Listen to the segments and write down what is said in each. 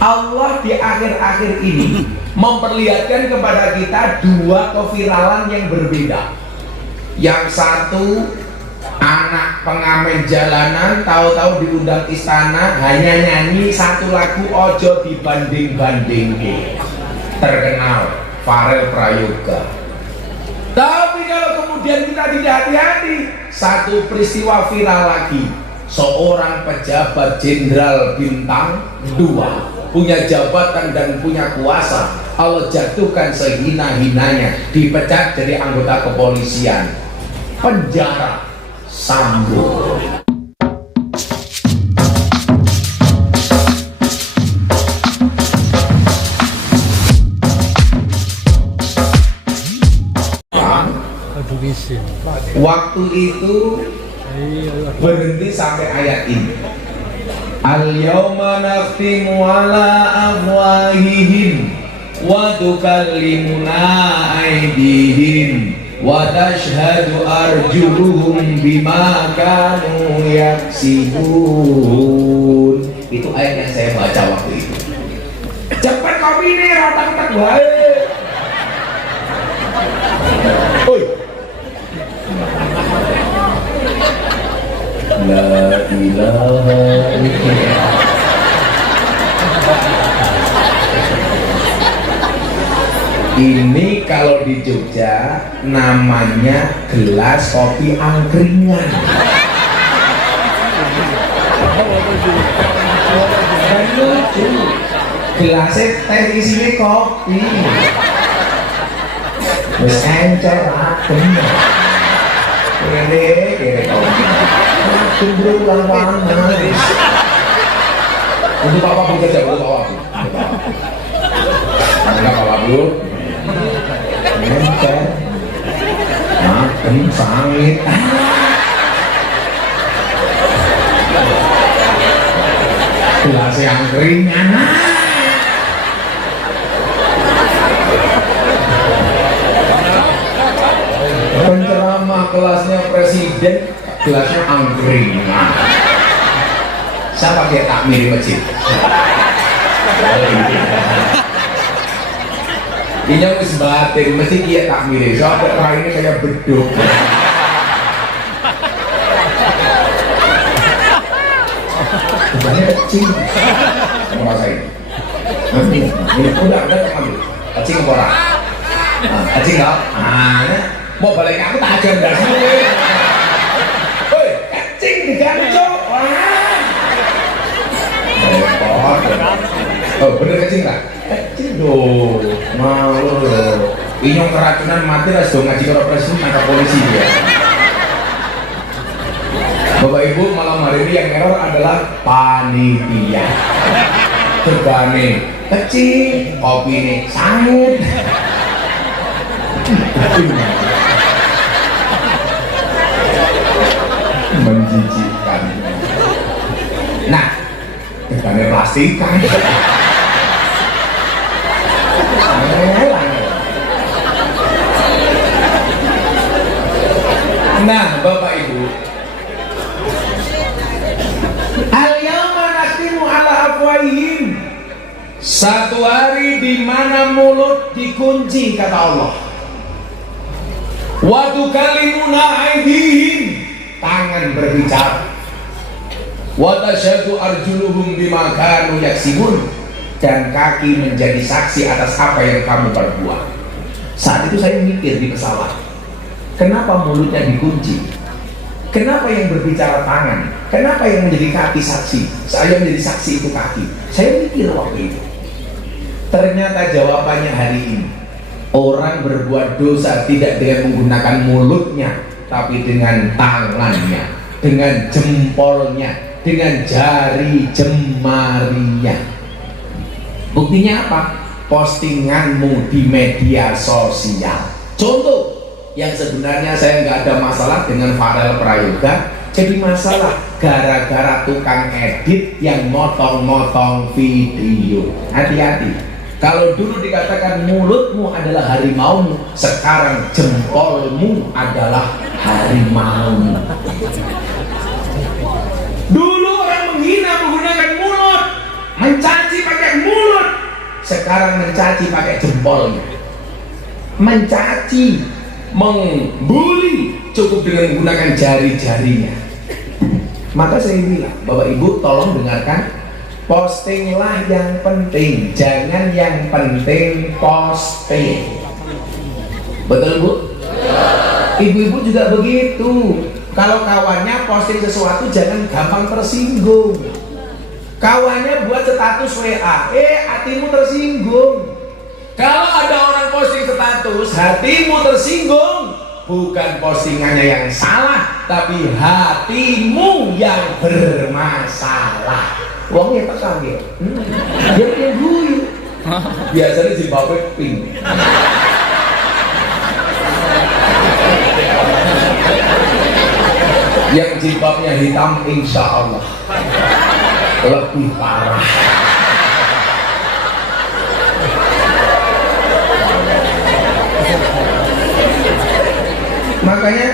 Allah di akhir-akhir ini memperlihatkan kepada kita dua keviralan yang berbeda. Yang satu, anak pengamen jalanan tahu-tahu diundang istana hanya nyanyi satu lagu ojo dibanding-bandingke, terkenal Farel Prayoga. Tapi kalau kemudian kita tidak hati-hati, satu peristiwa viral lagi, seorang pejabat jenderal bintang 2 punya jabatan dan punya kuasa, Allah jatuhkan sehina-hinanya, dipecat dari anggota kepolisian, penjara Sambo. Waktu itu berhenti sampai ayat ini. Al-yawma nakhtimu ala afwahihim wa tukallimuna aydihim wa tashhadu arjuluhum bima kanu yaksibun. Itu ayat yang saya baca waktu itu. Cepet kopi ini, rata-rata baik. Oi. La ilaha illallah. Ini kalau di Jogja namanya gelas kopi angkringan. Dan lucu, gelasnya teh isinya kopi. Wis encer adem. Kere kopi. Cenderung lawangan. Untuk Bapak Bu saja, untuk Bapak Bu. Enggak Bapak Bu. Encer. Adem sangit. Gelas yang keringan. Penceramah kelasnya presiden, gelasnya angkringan. Saya pakai takmir masjid. Ini wis batin mesti dia takmir. Soalnya lainnya kayak beduk. Bukannya kecil. Kamu rasain. Ini udah ambil. Kecil orang. Kecil nggak? Mau balik aku tak ajar dah sini. Hei, kecil digancok. Repot. Oh, bener kecil nggak? Kecil dong. Malu loh. Inyong keracunan mati lah dong ngaji ke presiden tangkap polisi dia. Bapak Ibu, malam hari ini yang error adalah panitia. Tegane kecil, kopi ini sangut. Menjijikkan. Nah, tegane plastikan. Nah, Bapak Ibu, al-yawma nakhtimu ala afwahihim. Satu hari di mana mulut dikunci kata Allah. Wa tukallimuna aydihim, tangan berbicara. Wa tashhadu arjuluhum bima kanu yaksibun, dan kaki menjadi saksi atas apa yang kamu perbuat. Saat itu saya mikir di pesawat, kenapa mulutnya dikunci? Kenapa yang berbicara tangan? Kenapa yang menjadi kaki saksi? Saya menjadi saksi itu kaki. Saya mikir waktu itu. Ternyata jawabannya hari ini, orang berbuat dosa tidak dengan menggunakan mulutnya, tapi dengan tangannya, dengan jempolnya, dengan jari jemarinya. Buktinya apa? Postinganmu di media sosial. Contoh yang sebenarnya saya nggak ada masalah dengan Farel Prayoga, jadi masalah gara-gara tukang edit yang motong-motong video. Hati-hati. Kalau dulu dikatakan mulutmu adalah harimaumu, sekarang jempolmu adalah harimaumu. Dulu orang menghina menggunakan mulut, mencaci pakai mulut. sekarang mencaci pakai jempolnya, mencaci, membuli cukup dengan menggunakan jari-jarinya. Maka saya bilang, Bapak Ibu tolong dengarkan, postinglah yang penting, jangan yang penting posting. Betul Bu? Ibu-ibu juga begitu. Kalau kawannya posting sesuatu jangan gampang tersinggung. Kawannya buat status WA, hatimu tersinggung. Kalau ada orang posting status, hatimu tersinggung, bukan postingannya yang salah, tapi hatimu yang bermasalah. Uangnya tekan ya, dia punya guyu. Biasanya Zimbabwe pink. Yang jilbabnya hitam, insya Allah lebih parah. Makanya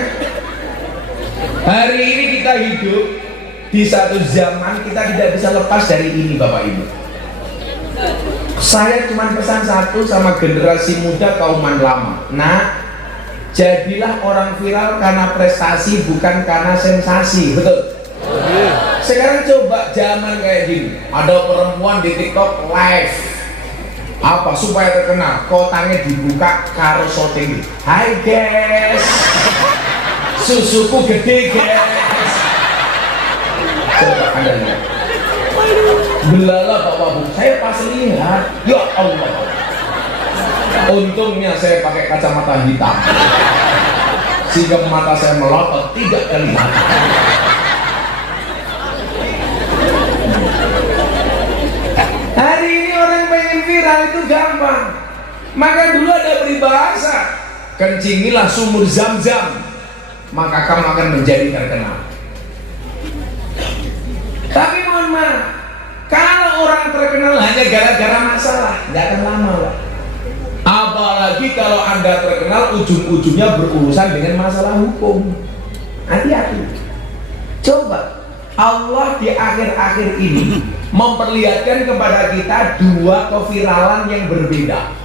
hari ini kita hidup di satu zaman kita tidak bisa lepas dari ini, Bapak Ibu. Saya cuma pesan satu sama generasi muda kauman lama. Nah, jadilah orang viral karena prestasi, bukan karena sensasi. Betul? Sekarang coba zaman kayak gini, ada perempuan di TikTok live apa supaya terkenal, kotanya dibuka karo shooting. Hai guys, susuku gede guys. Coba Anda lihat, belala Bapak Bu, saya pas lihat, ya Allah, untungnya saya pakai kacamata hitam sehingga mata saya melotot tidak terlihat. Hari ini orang pengen viral itu gampang. Maka dulu ada peribahasa, kencingilah sumur Zam-Zam, maka kamu akan menjadi terkenal. Tapi mohon maaf, kalau orang terkenal hanya gara-gara masalah, nggak akan lama Pak. Apalagi kalau Anda terkenal ujung-ujungnya berurusan dengan masalah hukum. Hati-hati. Coba Allah di akhir-akhir ini memperlihatkan kepada kita dua keviralan yang berbeda.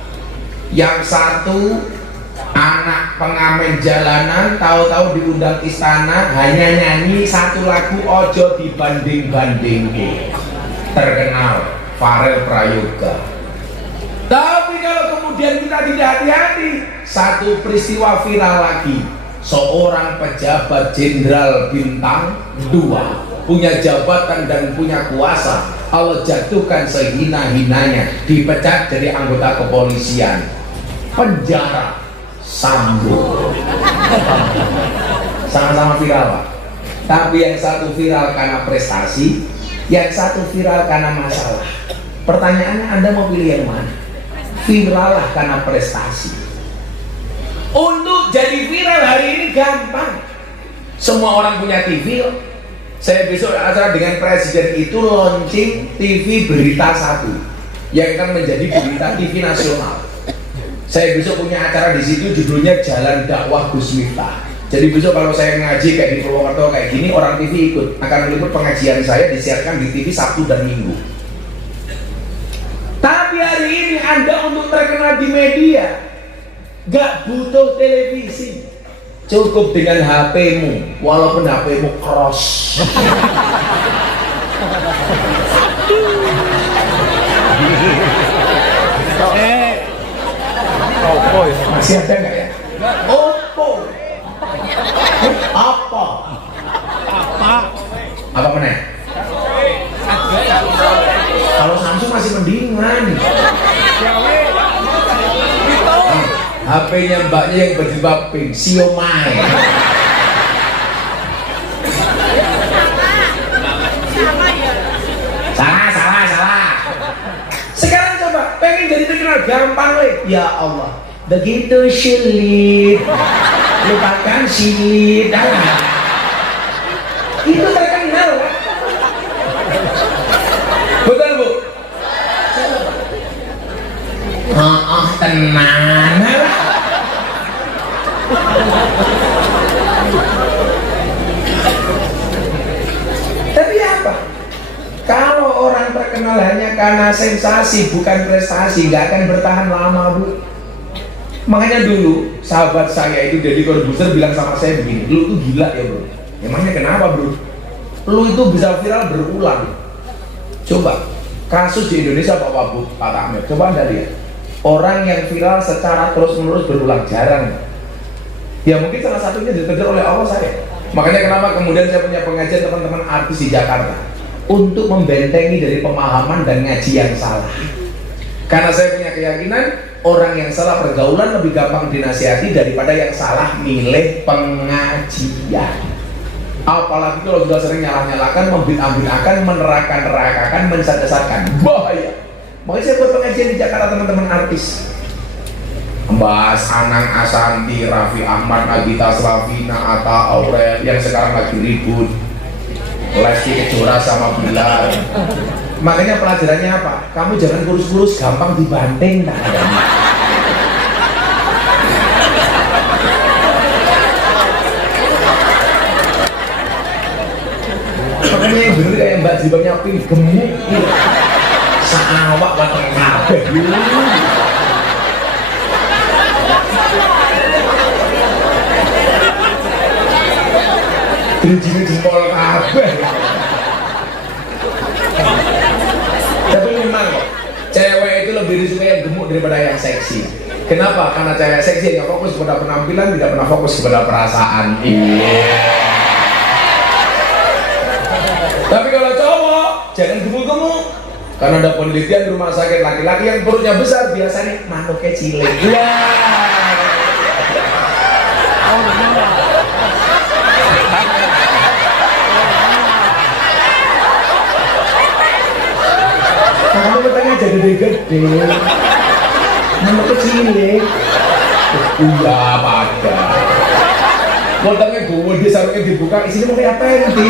Yang satu anak pengamen jalanan, tahu-tahu diundang istana, hanya nyanyi satu lagu ojo dibanding-bandingke, terkenal Farel Prayoga. Tapi kalau kemudian kita tidak hati-hati, satu peristiwa viral lagi, seorang pejabat jenderal bintang 2 punya jabatan dan punya kuasa, Allah jatuhkan sehina-hinanya, dipecat dari anggota kepolisian, penjara, Sambo. Sama-sama viral Pak. Tapi yang satu viral karena prestasi, yang satu viral karena masalah. Pertanyaannya, Anda mau pilih yang mana? Viral lah karena prestasi. Untuk jadi viral hari ini gampang, semua orang punya TV. Saya besok acara dengan presiden itu launching TV Berita 1 yang akan menjadi berita TV nasional. Saya besok punya acara di situ, judulnya Jalan Dakwah Gus Miftah. Jadi besok kalau saya ngaji kayak di Purwokerto kayak gini, orang TV ikut, akan meliput pengajian saya, disiarkan di TV Sabtu dan Minggu. Tapi hari ini Anda untuk terkenal di media gak butuh televisi, cukup dengan HP-mu, walaupun HP-mu cross. Masih ada nggak ya? Oppo. Apa? Apa mana? Kalau Samsung masih mendingan. HP-nya mbaknya yang berjilbab pink, Xiaomi. Salah. Sekarang coba, pengen jadi terkenal gampang weh. Ya Allah, begitu sulit. Lupakan sulit. Itu terkenal. Betul Bu? Tenang. Tapi apa? Kalau orang terkenal hanya hanya karena sensasi bukan prestasi, nggak akan bertahan lama Bu. Makanya dulu sahabat saya itu Deddy Corbuzier bilang sama saya begini, lu tuh gila ya bro. Emangnya kenapa bro? Lu itu bisa viral berulang. Coba kasus di Indonesia Pak Wabu, Pak Ahmed, coba Anda lihat orang yang viral secara terus menerus berulang jarang. Ya mungkin salah satunya ditegur oleh Allah saya. Makanya kenapa kemudian saya punya pengajian teman-teman artis di Jakarta untuk membentengi dari pemahaman dan ngaji yang salah. Karena saya punya keyakinan orang yang salah pergaulan lebih gampang dinasihati daripada yang salah milih pengajian. Apalagi kalau sudah sering nyalah-nyalahkan, membid'ah-bid'ahkan, meneraka-nerakakan, mensesatkan, bahaya. Makanya saya buat pengajian di Jakarta teman-teman artis, membahas Anang Asanti, Raffi Ahmad, Nagita Slavina, Atta Aurel yang sekarang lagi ribut, Lesti Kejora sama Bilal. Makanya pelajarannya apa? Kamu jangan kurus-kurus gampang dibanting. Makanya yang bener kayak Mbak jilbabnya pink gemuk saawak batang kabeh. Drijine jempol kabeh. Tapi memang cewek itu lebih disukai yang gemuk daripada yang seksi. Kenapa? Karena cewek seksi nggak fokus pada penampilan, tidak pernah fokus kepada perasaan. Tapi kalau cowok jangan gemuk-gemuk. Karena ada penelitian di rumah sakit laki-laki yang perutnya besar biasanya manuknya cilik. Kamu bertanya jadi gede, nama kecil, iya pada. Motornya gue di sarungnya dibuka, isinya mau kayak apa nanti?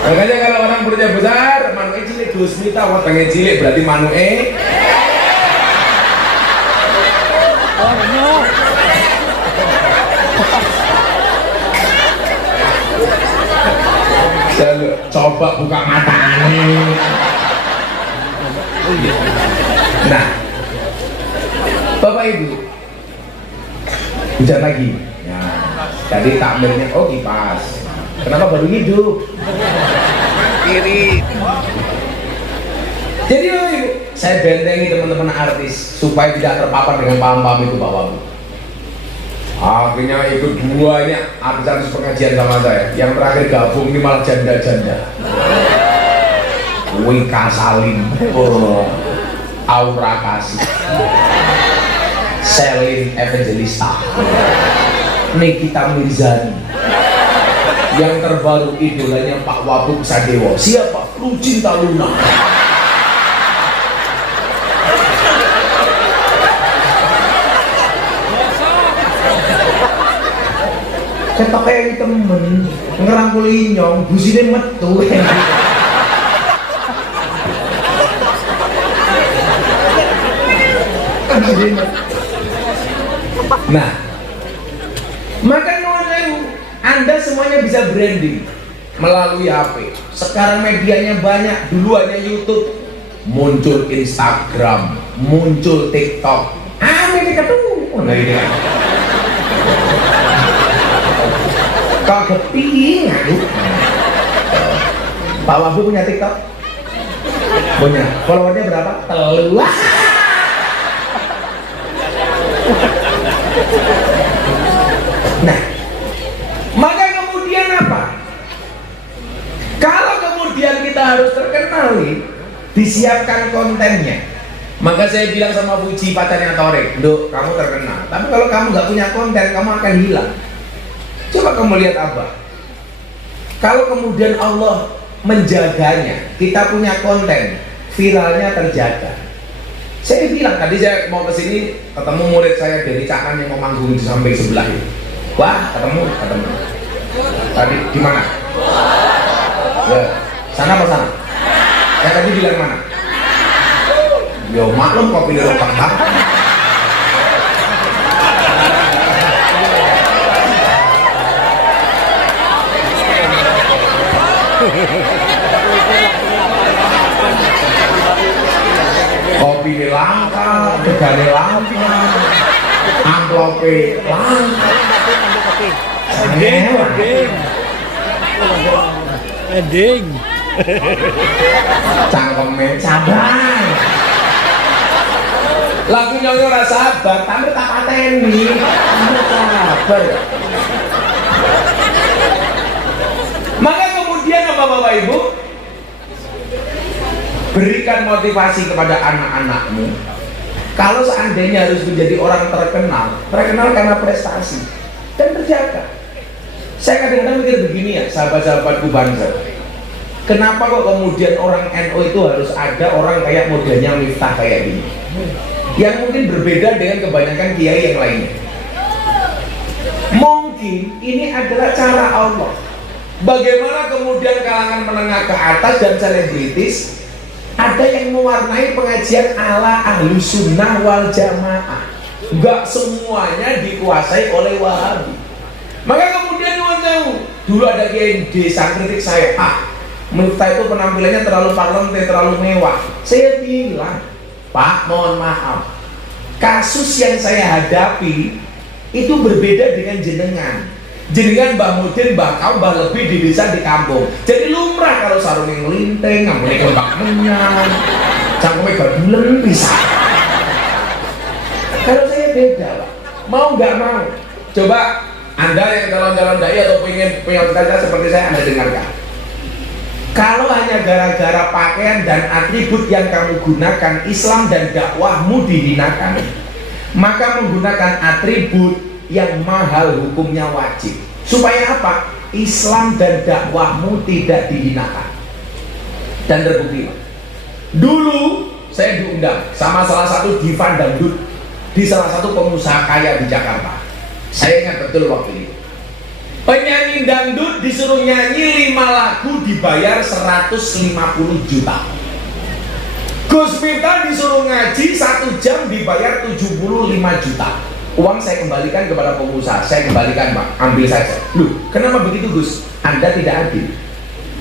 Makanya kalau orang perutnya besar, manuke cilik Gusmita, motornya cilik berarti manuke. Coba buka matanya. Nah, Bapak Ibu, hujan lagi. Ya, tadi takmirnya kipas. Kenapa baru hidup? Kiri. Jadi Bapak Ibu, saya bentengi teman-teman artis supaya tidak terpapar dengan paham-paham itu Bapak Ibu. Akhirnya ikut dua ini artis-artis pengajian sama saya. Yang terakhir gabung ini malah janda-janda. Wika Salim, Aura Kasih, Selin Evangelista, Nikita Mirzani. Yang terbaru idolanya Pak Wabub Sadewo. Siapa? Lucinta Luna. Ketok kayak temen ngerangkul inyong, busine metu. Nah, maka Anda semuanya bisa branding melalui HP. Sekarang medianya banyak, dulu hanya YouTube, muncul Instagram, muncul TikTok. Mereka tuh, nah ini kan. Kaget tinggal. Pak Wabu punya TikTok? Punya. Followernya berapa? Teluah. Nah, maka kemudian apa? Kalau kemudian kita harus terkenal nih, disiapkan kontennya. Maka saya bilang sama Puji pacarnya Torek, Duk, kamu terkenal. Tapi kalau kamu nggak punya konten, kamu akan hilang. Coba kamu lihat Abah. Kalau kemudian Allah menjaganya, kita punya konten, viralnya terjaga. Saya bilang tadi saya mau ke sini ketemu murid saya dari Cakan yang mau manggung di samping sebelah itu. Wah, ketemu. Tadi di mana? Ya, sana apa sana? Saya tadi bilang mana? Yo maklum kopi dari Kang. Kopi langka, tegane langka, amplope langka. Ending. Cangkeme cabang. Lagu nyanyi ora sabar, tapi tak pateni. Sabar. Maka kemudian apa Bapak Ibu? Berikan motivasi kepada anak-anakmu. Kalau seandainya harus menjadi orang terkenal karena prestasi dan terjaga. Saya kadang-kadang mikir begini ya, sahabat-sahabatku bangsa. Kenapa kok kemudian orang NU itu harus ada orang kayak modelnya Miftah kayak gini? Yang mungkin berbeda dengan kebanyakan kiai yang lainnya. Mungkin ini adalah cara Allah. Bagaimana kemudian kalangan menengah ke atas dan selebritis ada yang mewarnai pengajian ala ahlu sunnah wal jamaah. Enggak semuanya dikuasai oleh Wahabi. Maka kemudian dulu ada kiai desa kritik saya, Miftah itu penampilannya terlalu parlementer, terlalu mewah. Saya bilang, Pak, mohon maaf, kasus yang saya hadapi itu berbeda dengan jenengan. Jenengan Mbah Mudin, Mbah Kau, Mbah Lebih di desa di kampung. Jadi lumrah kalau sarungnya ngelinting, ngambilnya kembang menyan, cangkemnya gadulen bisa. Kalau saya beda, Pak. Mau nggak mau? Coba Anda yang calon-calon dai atau pengen cita-cita seperti saya, Anda dengarkan. Kalau hanya gara-gara pakaian dan atribut yang kamu gunakan, Islam dan dakwahmu dihinakan, maka menggunakan atribut yang mahal hukumnya wajib. Supaya apa? Islam dan dakwahmu tidak dihinakan. Dan terbukti, dulu saya diundang sama salah satu diva dangdut di salah satu pengusaha kaya di Jakarta. Saya ingat betul waktu itu. Penyanyi dangdut disuruh nyanyi 5 lagu dibayar 150 juta. Gus Miftah disuruh ngaji 1 jam dibayar 75 juta. Uang saya kembalikan kepada pengusaha. Saya kembalikan, Pak, ambil saja. Loh, kenapa begitu, Gus? Anda tidak adil.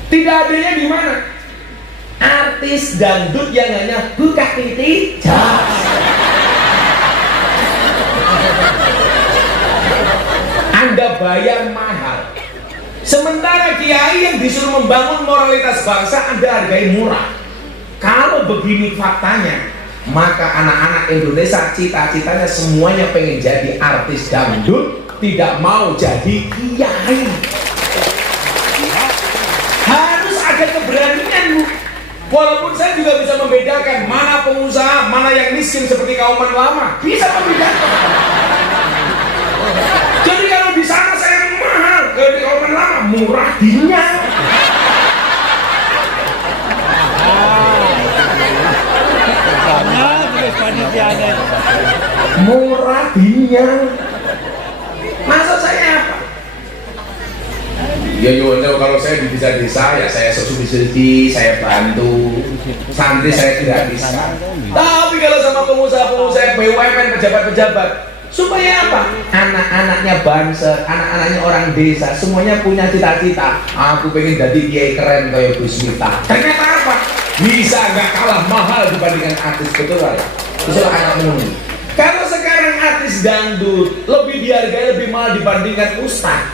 Tidak adilnya di mana? Artis dangdut yang hanya buka titik jas. Anda bayar mahal. Sementara kiai yang disuruh membangun moralitas bangsa Anda hargai murah. Kalau begini faktanya, maka anak-anak Indonesia cita-citanya semuanya pengen jadi artis dangdut, tidak mau jadi kiai. Harus ada keberanian. Walaupun saya juga bisa membedakan mana pengusaha, mana yang miskin seperti kauman lama, bisa membedakan. Jadi kalau di sana saya mahal, kalau di kauman lama murah dinya. Murah dinya. Masa saya apa? Ya kalau saya di desa-desa ya saya subsidi, saya bantu. Santri saya tidak bisa. Tapi kalau sama pengusaha-pengusaha BUMN, pejabat-pejabat, supaya apa? Anak-anaknya bangsa, anak-anaknya orang desa, semuanya punya cita-cita. Aku pengen jadi kiai keren kayak Gus Miftah. Ternyata apa? Bisa nggak kalah mahal dibandingkan artis, betul ya? Itu anak menunggu. Kalau sekarang artis dangdut lebih dihargai, lebih mahal dibandingkan ustaz,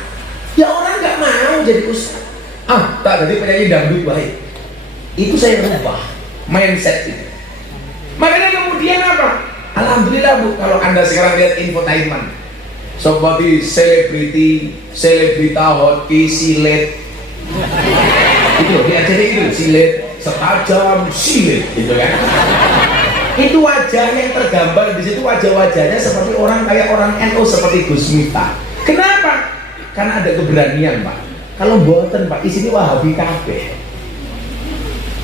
ya orang nggak mau jadi ustaz. Tak jadi penyanyi dangdut baik. Itu saya rubah mindset itu. Makanya kemudian apa? Alhamdulillah Bu, kalau Anda sekarang lihat infotainment seperti selebrita hoki, silet, itu diajarin itu silet, setajam silet, gitu kan? Itu wajah yang tergambar di situ, wajah-wajahnya seperti orang kayak orang NU seperti Gus Miftah. Kenapa? Karena ada keberanian, Pak. Kalau boten, Pak, isinya Wahabi kabeh.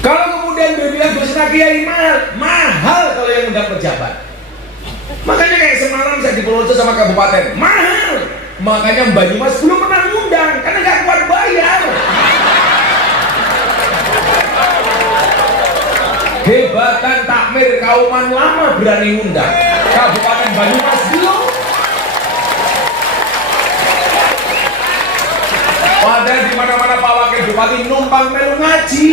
Kalau kemudian dia bilang Gus Miftah kiai mahal kalau yang undang pejabat. Makanya kayak semalam saya di Purworejo sama kabupaten, mahal. Makanya Banyumas belum pernah ngundang karena nggak kuat bayar. Hebatan takmir kauman lama berani ngundang, Kabupaten Banyumas belum. Pada Ada di mana-mana Pak Wakil Bupati numpang melu ngaji.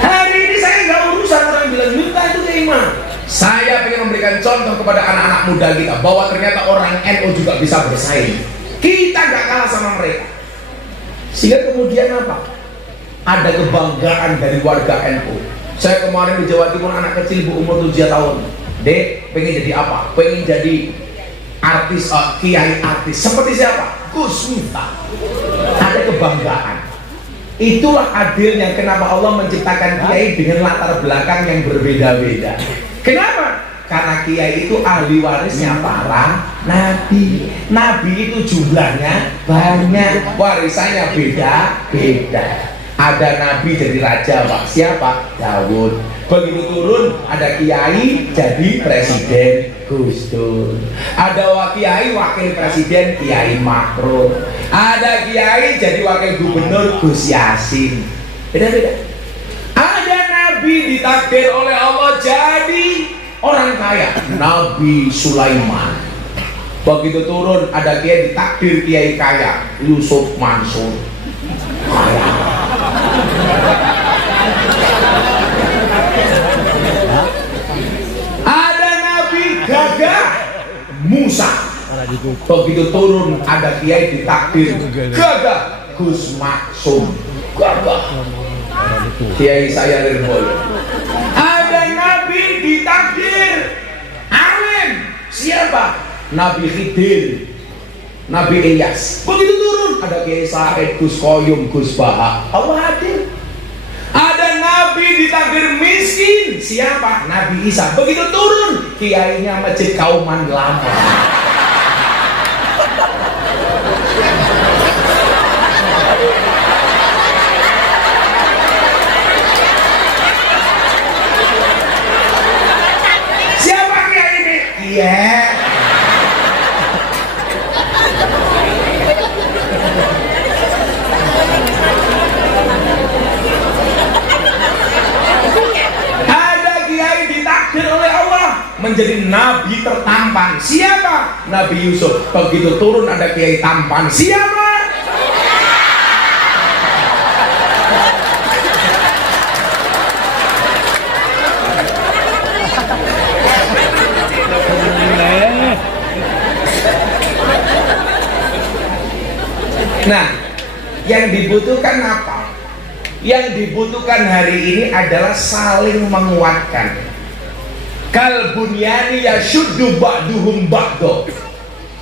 Hari ini saya nggak urusan orang bilang minta itu terima. Saya ingin memberikan contoh kepada anak-anak muda kita bahwa ternyata orang NU juga bisa bersaing. Kita nggak kalah sama mereka. Sehingga kemudian apa? Ada kebanggaan dari warga NU. Saya kemarin di Jawa Timur, anak kecil bu umur 7 tahun. Dek, pengen jadi apa? Pengen jadi artis, kiai artis. Seperti siapa? Gus Miftah. Ada kebanggaan. Itulah adilnya kenapa Allah menciptakan kiai dengan latar belakang yang berbeda-beda. Kenapa? Karena kiai itu ahli warisnya para nabi. Nabi itu jumlahnya banyak, warisannya beda-beda. Ada nabi jadi raja, Pak. Siapa? Daud. Begitu turun ada kiai jadi presiden, Gus Dur. Ada kiai wakil presiden, Kiai Makro. Ada kiai jadi wakil gubernur, Gus Yasin. Beda-beda. Ada nabi ditakdir oleh Allah jadi orang kaya, Nabi Sulaiman. Begitu turun ada kiai ditakdir kiai kaya, Yusuf Mansur. Kaya. Ada nabi gagah, Musa. Begitu turun ada kiai ditakdir gagah, Gus Maksum. Gagah. Kiai saya Lirboyo. Ada nabi ditakdir alim. Siapa? Nabi Khidir, Nabi Ilyas. Begitu turun ada Kiai Said, Gus Koyum, Gus Baha. Allah hadir. Ada nabi ditakdir miskin. Siapa? Nabi Isa. Begitu turun kiainya Masjid Kauman Lama. Siapa kiai ini? Iya. Oleh Allah menjadi nabi tertampan. Siapa? Nabi Yusuf. Begitu turun ada kiai tampan. Siapa? Nah, yang dibutuhkan apa? Yang dibutuhkan hari ini adalah saling menguatkan. Kal bunyani yashuddu ba'duhum ba'do.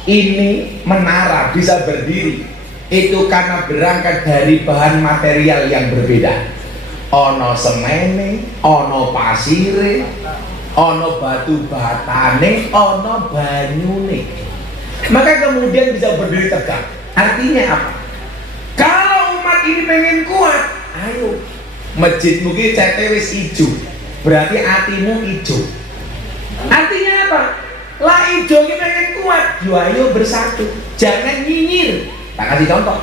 Ini menara bisa berdiri itu karena berangkat dari bahan material yang berbeda. Ono semene, ono pasire, ono batu batane, ono banyune. Maka kemudian bisa berdiri tegak. Artinya apa? Kalau umat ini pengen kuat, ayo masjid mungkin cete wis ijo, berarti hatimu ijo. Artinya apa? Lah ijo kita pengen kuat, yo ayo bersatu, jangan nyinyir. Tak kasih contoh.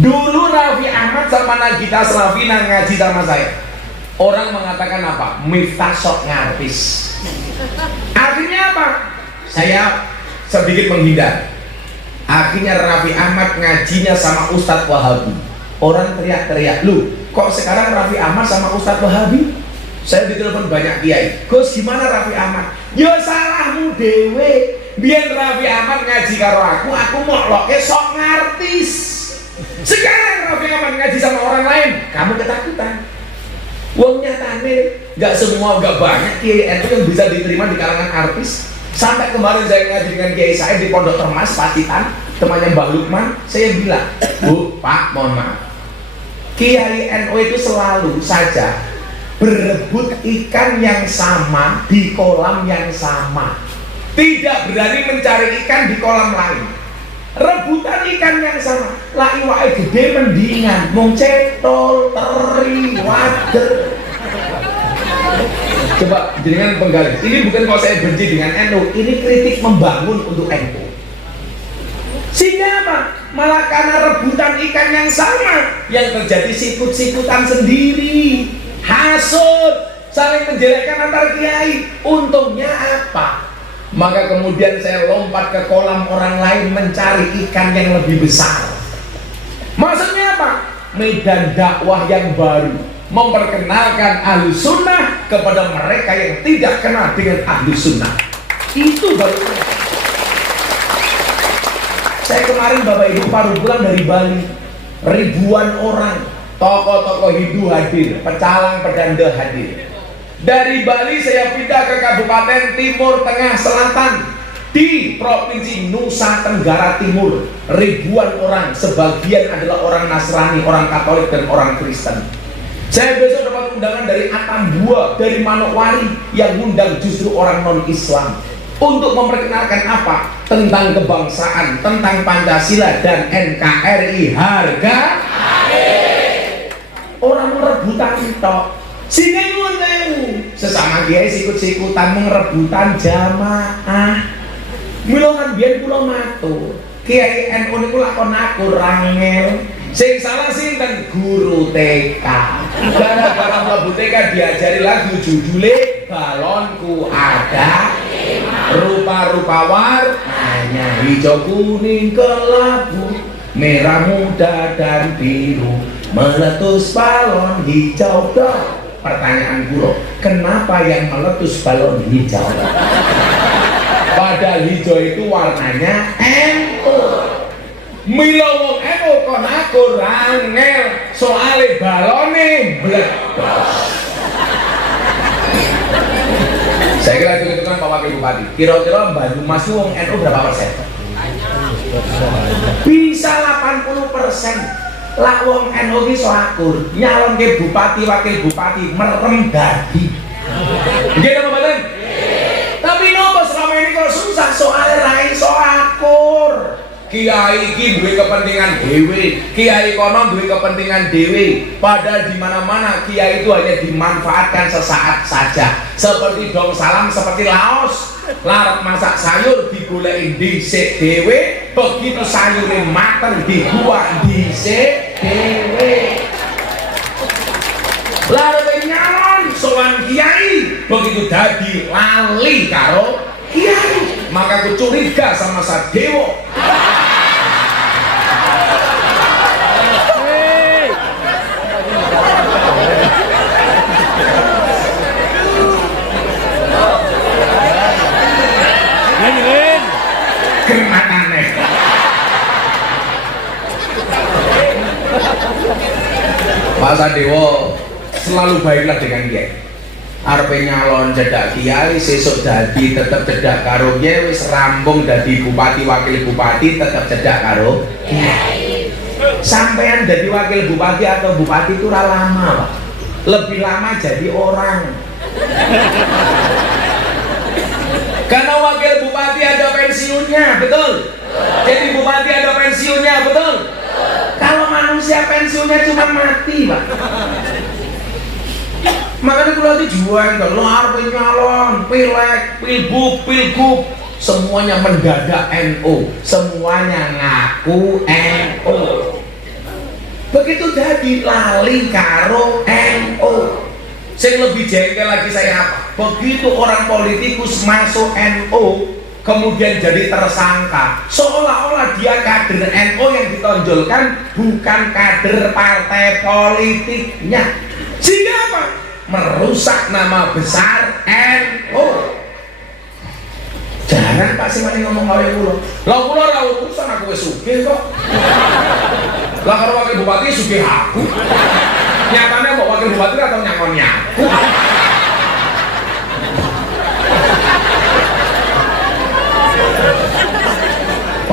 Dulu Raffi Ahmad sama Nagita Slavina ngaji sama saya. Orang mengatakan apa? Miftah sok ngartis. Artinya apa? Saya sedikit menghindar. Akhirnya Raffi Ahmad ngajinya sama Ustadz Wahabi. Orang teriak-teriak, lu kok sekarang Raffi Ahmad sama Ustadz Wahabi? Saya ditelepon banyak kiai. Gus gimana Raffi Ahmad? Yo salahmu dewe. Biar Raffi Ahmad ngaji karo aku mau loke sok ngartis. Sekarang Raffi Ahmad ngaji sama orang lain, kamu ketakutan. Wong nyatane nggak semua, nggak banyak kiai itu yang bisa diterima di kalangan artis. Sampai kemarin saya ngaji dengan Kiai Said di Pondok Termas Pacitan, temannya Mbah Lukman. Saya bilang, Bu, Pak, mohon maaf, Kiai NU itu selalu saja berebut ikan yang sama di kolam yang sama, tidak berani mencari ikan di kolam lain. Rebutan ikan yang sama, lah iwake gede mendingan mung cetol, teri, wader. Coba dengan penggali. Ini bukan kalau saya benci dengan NU, ini kritik membangun untuk NU. Sehingga apa? Malah karena rebutan ikan yang sama, yang terjadi sikut-sikutan sendiri, hasut. saling menjelekkan antar kiai. Untungnya apa? Maka kemudian saya lompat ke kolam orang lain mencari ikan yang lebih besar. Maksudnya apa? Medan dakwah yang baru, memperkenalkan ahlu sunnah kepada mereka yang tidak kenal dengan ahlu sunnah. Itu baru. Saya kemarin Bapak Ibu baru pulang dari Bali, ribuan orang, tokoh-tokoh Hindu hadir, pecalang pedanda hadir. Dari Bali saya pindah ke Kabupaten Timur Tengah Selatan di Provinsi Nusa Tenggara Timur. Ribuan orang, sebagian adalah orang Nasrani, orang Katolik dan orang Kristen. Saya besok dapat undangan dari Atambua, dari Manokwari, yang undang justru orang non-Islam untuk memperkenalkan apa? Tentang kebangsaan, tentang Pancasila dan NKRI harga orang merebutan tok. Sini ngono sesama kiai sikut-sikutan merebutan jamaah. Mula kan biyen kula matur, Kiai NU niku lakon aku rangel. Sing salah sinten guru TK. Gara-gara mlebu TK diajari lagu judule Balonku Ada rupa-rupa warnanya hijau kuning kelabu merah muda dan biru meletus balon hijau dong. Pertanyaan guru, kenapa yang meletus balon hijau? Padahal hijau itu warnanya NU. Mila wong NU kon aku rangel soale balone meletus. Saya kira itu kan Pak Wakil Bupati. Kira-kira Banyumas wong NU berapa persen? Bisa 80%. Lah wong NU ki so akur, nyalonke bupati wakil bupati merem dadi. Nggih napa mboten? Tapi nopo selama ini kalau susah soal ra iso akur. Kiai iki duwe kepentingan dhewe, kiai kono duwe kepentingan dhewe. Padahal di mana-mana kiai itu hanya dimanfaatkan sesaat saja. Seperti dong salam, seperti laos. Larat masak sayur digoleki dhisik dhewe, begitu sayure mateng dibuat dhisik dhewe. Larat nyalon sowan kiai, begitu dadi lali karo kiai. Maka aku curiga sama Sadewo. Kematane. Pak Sadewo selalu baiklah dengan kiai. Arepe nyalon cedak kiai sesuk dadi tetep cedak karo kiai, wis rampung dadi bupati wakil bupati tetep cedak karo kiai. Sampean dadi wakil bupati atau bupati itu lama, Pak. Lebih lama jadi orang. Karena wakil bupati ada pensiunnya, betul? Jadi bupati ada pensiunnya, betul? Kalau manusia pensiunnya cuma mati, Pak. Makanya kalau dijual, kalau harus nyalon, pilek, pilgub, semuanya mendadak NU, semuanya ngaku NU. Begitu jadi lali karo NU. Yang lebih jengkel lagi saya apa? Begitu orang politikus masuk NU, kemudian jadi tersangka, seolah-olah dia kader NU yang ditonjolkan, bukan kader partai politiknya. Sehingga apa? Merusak nama besar NU. Jangan Pak Simani ngomong kali kula. Lah kula ora urusan, aku wis sugih kok. Lah karo wakil bupati sugih aku. Nyatane kok wakil bupati atau nyangoni aku.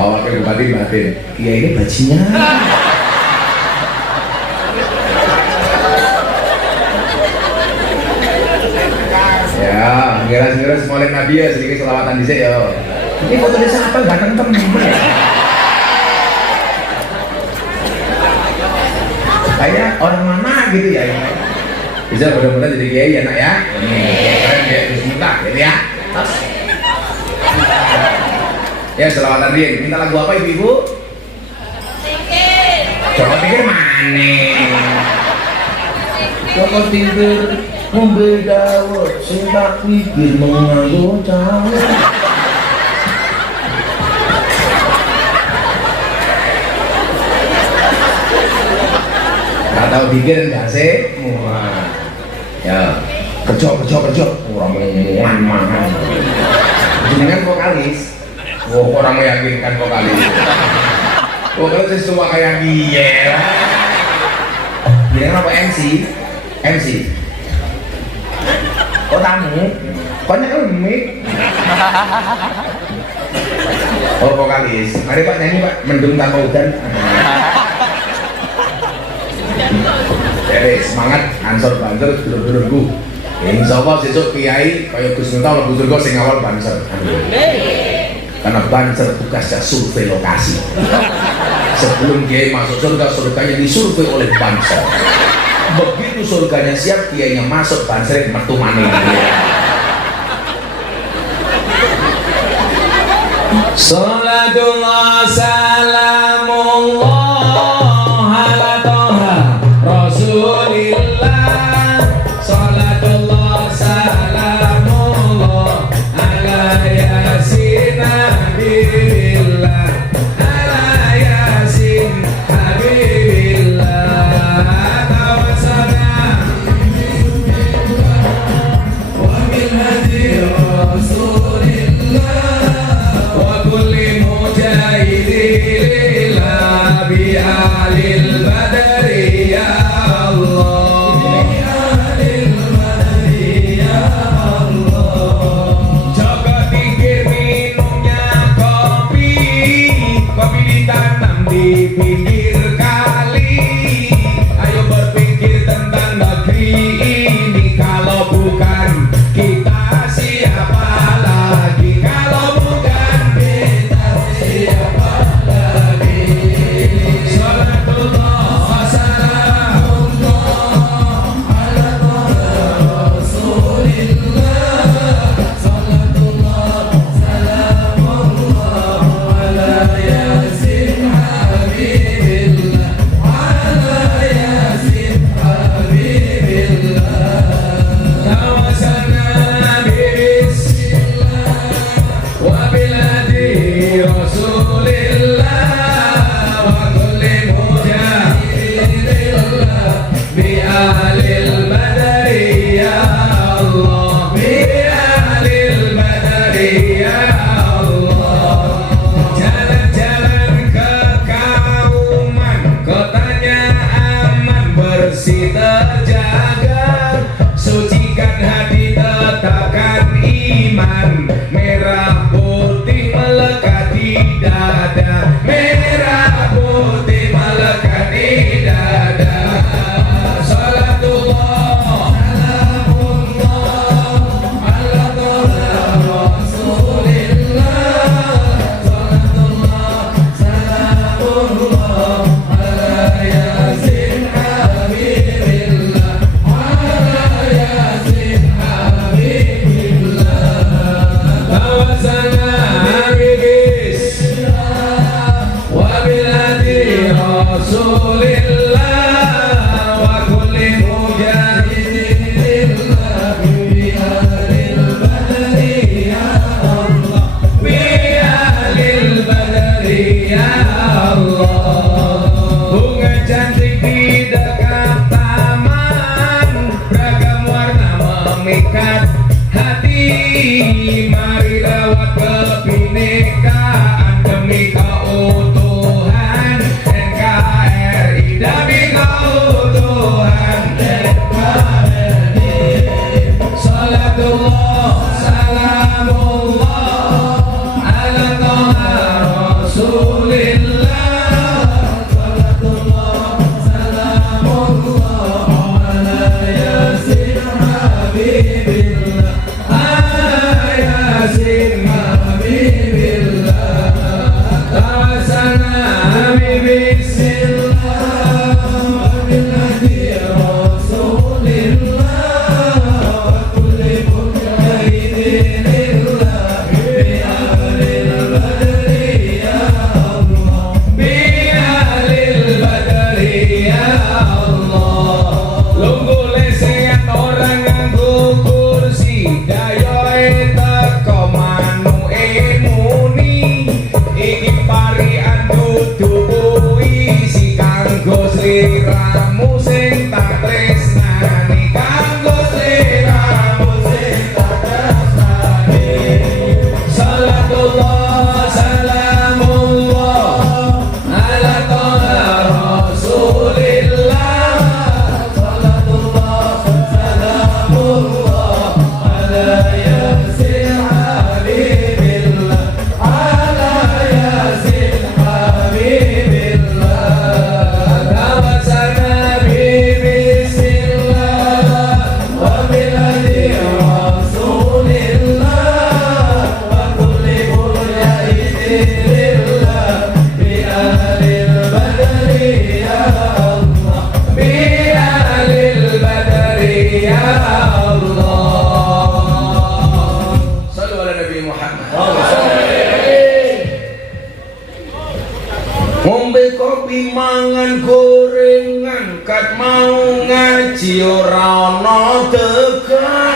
Pak wakil bupati batin, kiai ini bajingan. Ya, ngira-ngira semoleh Nabi ya, sedikit selawatan dhisik ya. Ini foto desa apa ganteng temen. Kayak orang mana gitu ya. Bisa mudah-mudahan jadi kiai ya nak ya. Keren ya, bismillah gitu ya. Ya, selawatan dia. Minta lagu apa ibu-ibu? Joko Tingkir mana? Joko Tingkir ngombe dawet sing tak pikir menganggo dawet. Gak tau pikir enggak sih? Wah. Ya, kerja orang mangan. Jenengan vokalis. Oh, orang meyakinkan vokalis. Vokalis sesuatu kayak dia. Jenengan apa MC? MC. Oh tamu, banyak kan mic. Oh vokalis, mari Pak nyanyi Pak, mendung tanpa hujan. Jadi semangat, ansor banser, dulur-dulurku. Insya Allah besok kiai kayak Gus Miftah lebu surga sing awal banser. Karena banser tugasnya survei lokasi. Sebelum kiai masuk surga, surganya disurvei oleh banser. Begitu surganya siap, kiainya masuk, banser metu maning. Salatullah salamullah ala toha Rasulillah. Salatullah salamullah ala yasin habibillah, ala yasin habibillah. Tawassana wa bil hadi Rasulillah wa kulli mujahidin sliramu sing tak tresnani, kanggo sliramu sing tak tresnani. Salatullah salamullah ala toha rasulillah. Salatullah salamullah ala yasin habibillah, ala yasin habibillah. Tawasana bismillah wa biladi rasulillah wa kulli bunyaitillah bi alil badri ya Allah, bi alil badri ya Allah. Sallu ala Nabi Muhammad. Ngombe kopi mangan gorengan, kat mau ngaji ora ana tekan.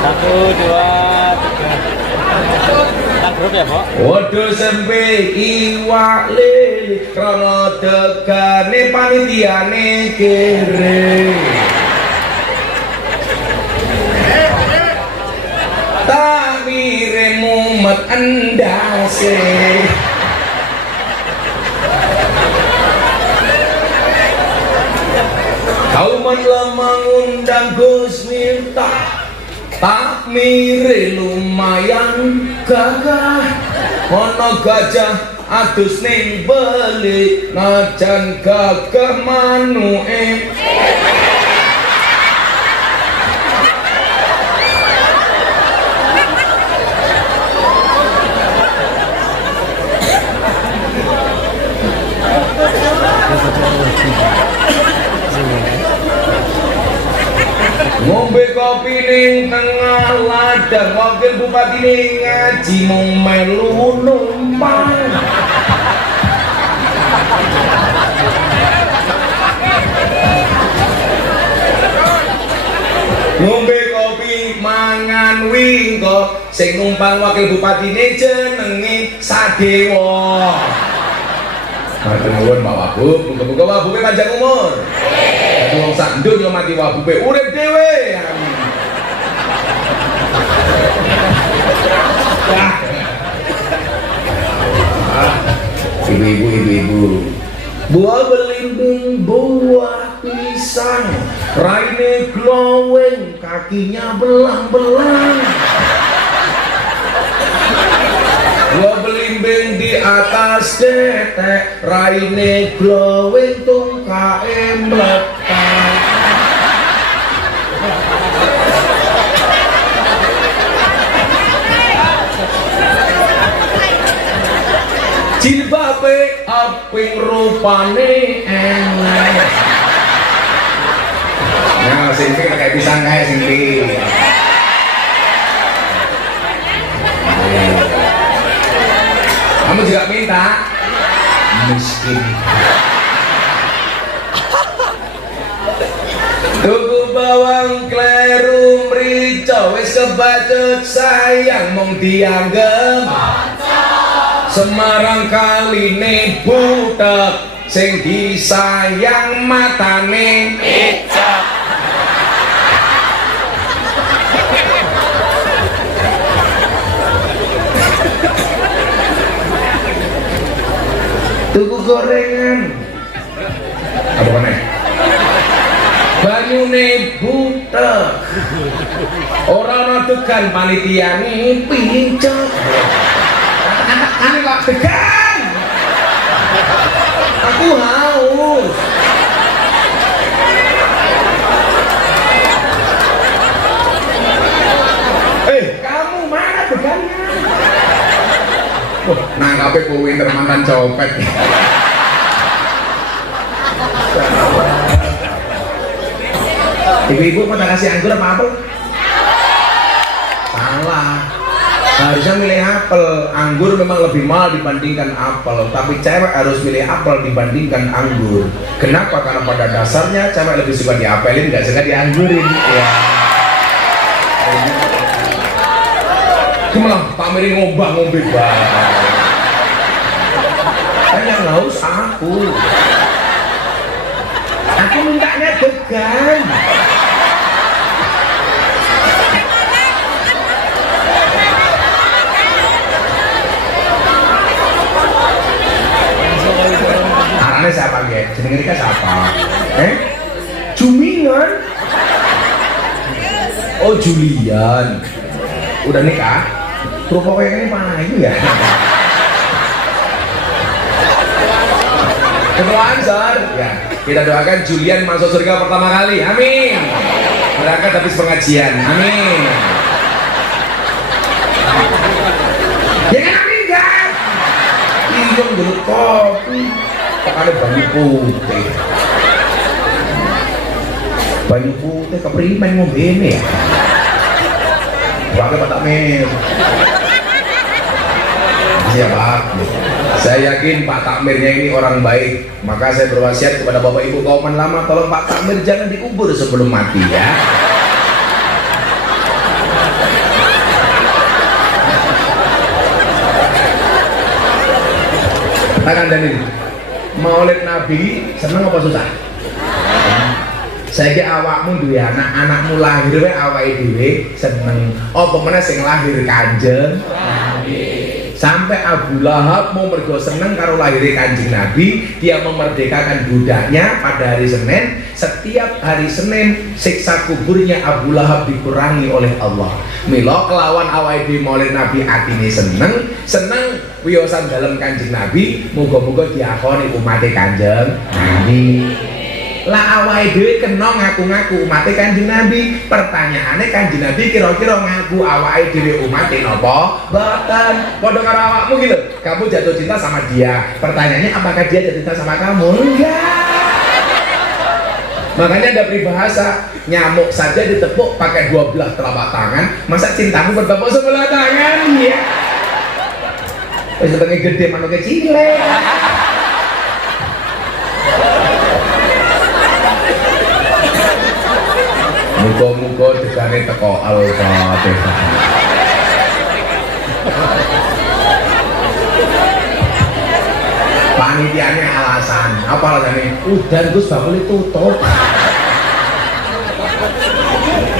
Satu, dua, tiga. Kita grup ya, Pak? Waduh sempe iwak lele krana tekane panitiane kere. Tak miremu mat endase. Kau lemang undang Gus Miftah, tak mire lumayan gagah. Ono gajah adus ning beli, najan gagah manuke. Ngombe kopi ning tengah ladang, wakil bupati ning ngaji mung melu numpang. Ngombe kopi mangan wingko, sing numpang wakil bupati ning jenenge Sadewa. Matur nuwun Pak Wabub, muga-muga Wabube panjang umur. Wong sak donya mati Wabube urip dhewe. Ibu-ibu, buah belimbing, buah pisang, raine glowing, kakinya belang-belang. Buah belimbing di atas detek, raine glowing, tungkae meletak. Jilbabe aping rupane enak. Nah, sing iki kayak pisang kae sing iki. Kamu juga minta? Miskin. Tuku bawang kleru mrica wis kebacut sayang mung dianggep Semarang kaline butek sing disayang matane icak. Tuku gorengan apa meneh? Banyune butek ora ana tekan panitiane pincet. Anak-anak kok tekan. Aku haus. Kamu mana tekannya? Nangkape kuwi mantan copet. Ibu-ibu mau kasih anggur apa? Salah. Harusnya milih apel. Anggur memang lebih mahal dibandingkan apel, tapi cewek harus milih apel dibandingkan anggur. Kenapa? Karena pada dasarnya cewek lebih suka diapelin, nggak suka dianggurin. Ya. Gimana? Pamerin ngombe banget. Kan yang haus aku. Aku mintanya degan. Anaknya siapa ya? Jenenge nikah siapa? Jumingan? Oh Julian. Udah nikah? Kerupuk yang ini payu ya? Ketuaan Sar? Ya, kita doakan Julian masuk surga pertama kali. Amin. Berangkat habis pengajian. Amin. Ya kan amin kan? Iya dulu kopi. Pakai banyu putih. Banyu putih keprimen ngombe ini ya. Pakai Pak Takmir. Iya Pak. Saya yakin Pak Takmirnya ini orang baik. Maka saya berwasiat kepada Bapak Ibu kauman lama, tolong Pak Takmir jangan dikubur sebelum mati ya. Tangan dan ini. Maulid Nabi seneng apa susah? Saiki awakmu duwe anak, anakmu lahir wae awake dhewe seneng. Apa meneh sing lahir Kanjeng Nabi. Sampai Abu Lahab mau mergo seneng karo lahirnya Kanjeng Nabi, dia memerdekakan budaknya pada hari Senin. Setiap hari Senin siksa kuburnya Abu Lahab dikurangi oleh Allah. Mila kelawan awake dhewe Maulid Nabi atine seneng wiyosan dalam Kanjeng Nabi, muga-muga diakoni umat Kanjeng Nabi. Lah awake dhewe kena ngaku-ngaku umat Kanjeng Nabi. Pertanyaannya Kanjeng Nabi kira-kira ngaku awake dhewe umat napa? Mboten. Padha karo awakmu gitu. Kamu jatuh cinta sama dia. Pertanyaannya apakah dia jatuh cinta sama kamu? Enggak. Makanya ada peribahasa, nyamuk saja ditepuk pakai 12 telapak tangan, masa cintamu bertepuk sebelah tangan? Iya. Wis setengah gede manuk kecil. Muga-muga degane teko Al-Fatihah. Panitianya alasan, apa alasannya? Udan Gus bakul tutup.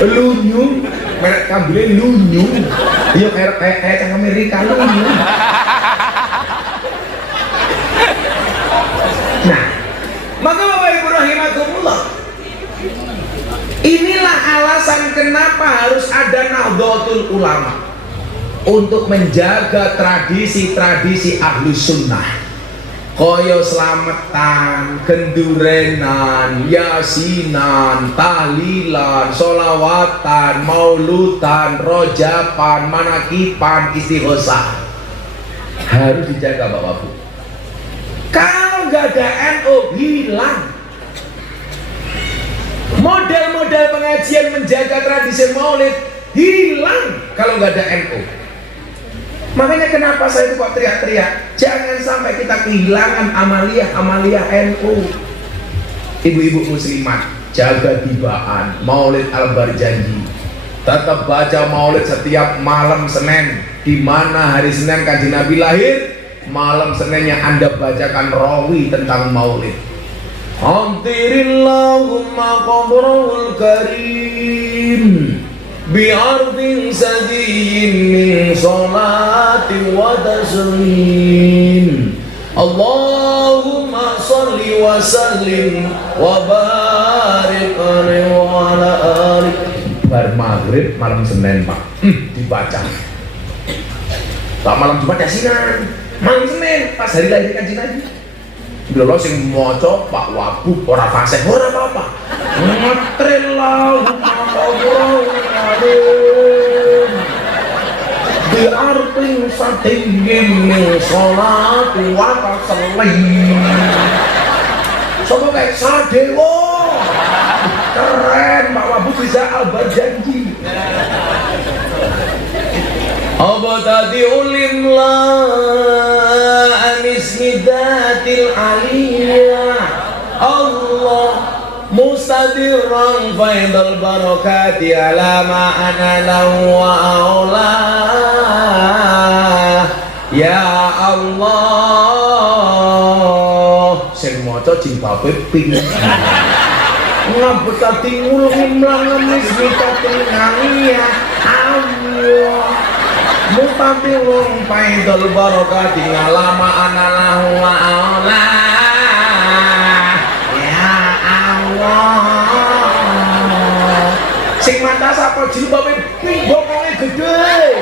Lunyung, merek kambingnya lunyung. Iya kayak cang Amerika lunyung. Nah, maka Bapak Ibu rahimakumullah, inilah alasan kenapa harus ada Nahdlatul Ulama untuk menjaga tradisi-tradisi Ahlus Sunnah. Koyo slametan, gendurenan, yasinan, tahlilan, solawatan, maulutan, rojapan, manakipan, istighosah harus dijaga Bapak-Bapak. Kalau nggak ada NU hilang. Model-model pengajian menjaga tradisi maulid hilang kalau nggak ada NU. Makanya kenapa saya itu kok teriak-teriak, jangan sampai kita kehilangan amaliyah NU. Ibu-ibu muslimat, jaga tibaan Maulid Al-Barjanji. Tetap baca maulid setiap malam Senin. Di mana hari Senin Kanjeng Nabi lahir, malam Seninnya Anda bacakan rawi tentang maulid. Antirillahumma qabrul karim bi'ardin sadiyin min salati wa taslim. Allahumma salli wa sallim wa barik alaihi wa ala alihi. Bar maghrib malam Senin Pak, dibaca. Tak malam Jumat yasinan, malam Senin pas hari lahir Kanjeng Nabi. Lho sing maca Pak Wagub ora fasih ora apa-apa. Ngetrillahu bi artin satingin min sholati wa taslim. Sopo kayak Sadewo. Keren Pak Wagub bisa Al-Barjanji. Abtadi'ul imla anismidatil aliyah Allah mustadirran faidal barakati ala ma'ana wa aula ya Allah sing maca jilbabe ping ngabetati ngulung langemis mitatil aliyah Allah mustadirran faidal barakati ala ma'ana wa aula sing mata sapa jilbabe ping bokonge gede.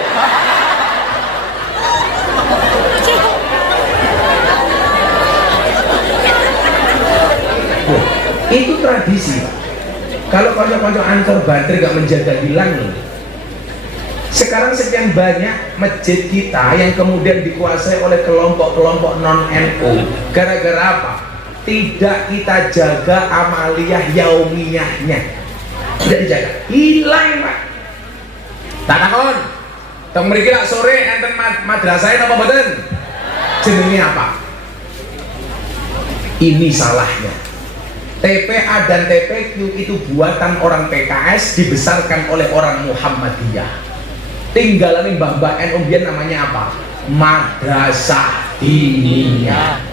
Itu tradisi. Kalau kanca-kanca antar bantri gak menjaga hilang nih. Sekarang sekian banyak masjid kita yang kemudian dikuasai oleh kelompok-kelompok non-NU. Gara-gara apa? Tidak kita jaga amaliyah yaumiyahnya, tidak dijaga, hilang Pak. Tak takon teng mriki lak sore enten madrasah apa mboten? Jenenge apa? Ini salahnya. TPA dan TPQ itu buatan orang PKS dibesarkan oleh orang Muhammadiyah. Tinggalan mbah-mbah NU biyen namanya apa? Madrasah diniyah.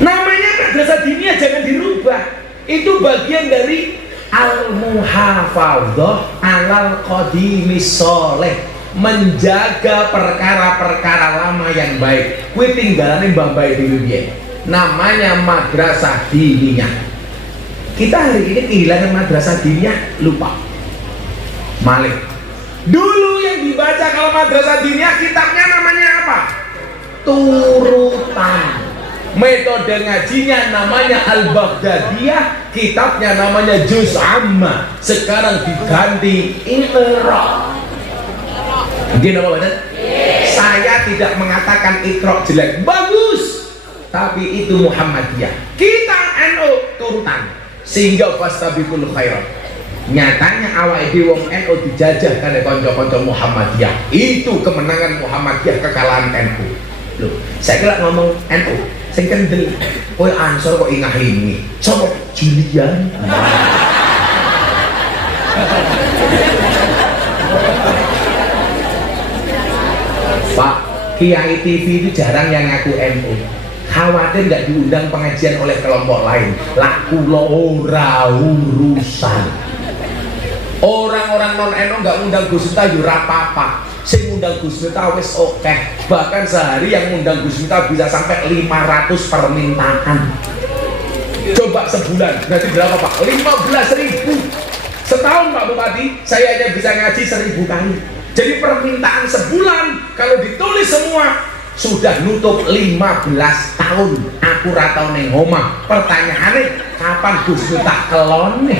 Namanya madrasah diniyah jangan dirubah. Itu bagian dari al-muhafadzah alal qadimis sholeh, menjaga perkara-perkara lama yang baik. Kuwi tinggalane mbah-mbah dhewe piye. Namanya madrasah diniyah. Kita hari ini kehilangan madrasah diniyah, lupa. Malik. Dulu yang dibaca kalau madrasah diniyah kitabnya namanya apa? Turutan. Metode ngajinya namanya Al-Baghdadiyah, kitabnya namanya Juz Amma. Sekarang diganti Iqra. Gini apa benar? Saya tidak mengatakan Iqra jelek, bagus. Tapi itu Muhammadiyah. Kita NU turutan. Sehingga fastabiqul khairat. Nyatanya awake dhewe wong NU dijajah kali kanca-kanca Muhammadiyah. Itu kemenangan Muhammadiyah, kekalahan NU. Loh, saya kira ngomong NU sing kendel, kowe Ansor kok ingah ini sapa Julian. Pak, Kiai TV itu jarang yang ngaku NU. Khawatir nggak diundang pengajian oleh kelompok lain. Laku lo ora urusan. Orang-orang non NU nggak undang Gus Miftah yo ora apa-apa. Sing ngundang Gus Miftah wis oke. Bahkan sehari yang ngundang Gus Miftah bisa sampai 500 permintaan. Coba sebulan berarti berapa Pak? 15.000. Setahun Pak Bupati saya hanya bisa ngaji 1.000 kali. Jadi permintaan sebulan kalau ditulis semua sudah nutup 15 tahun. Aku ra tau ning omah. Pertanyaannya kapan Gus Miftah kelone?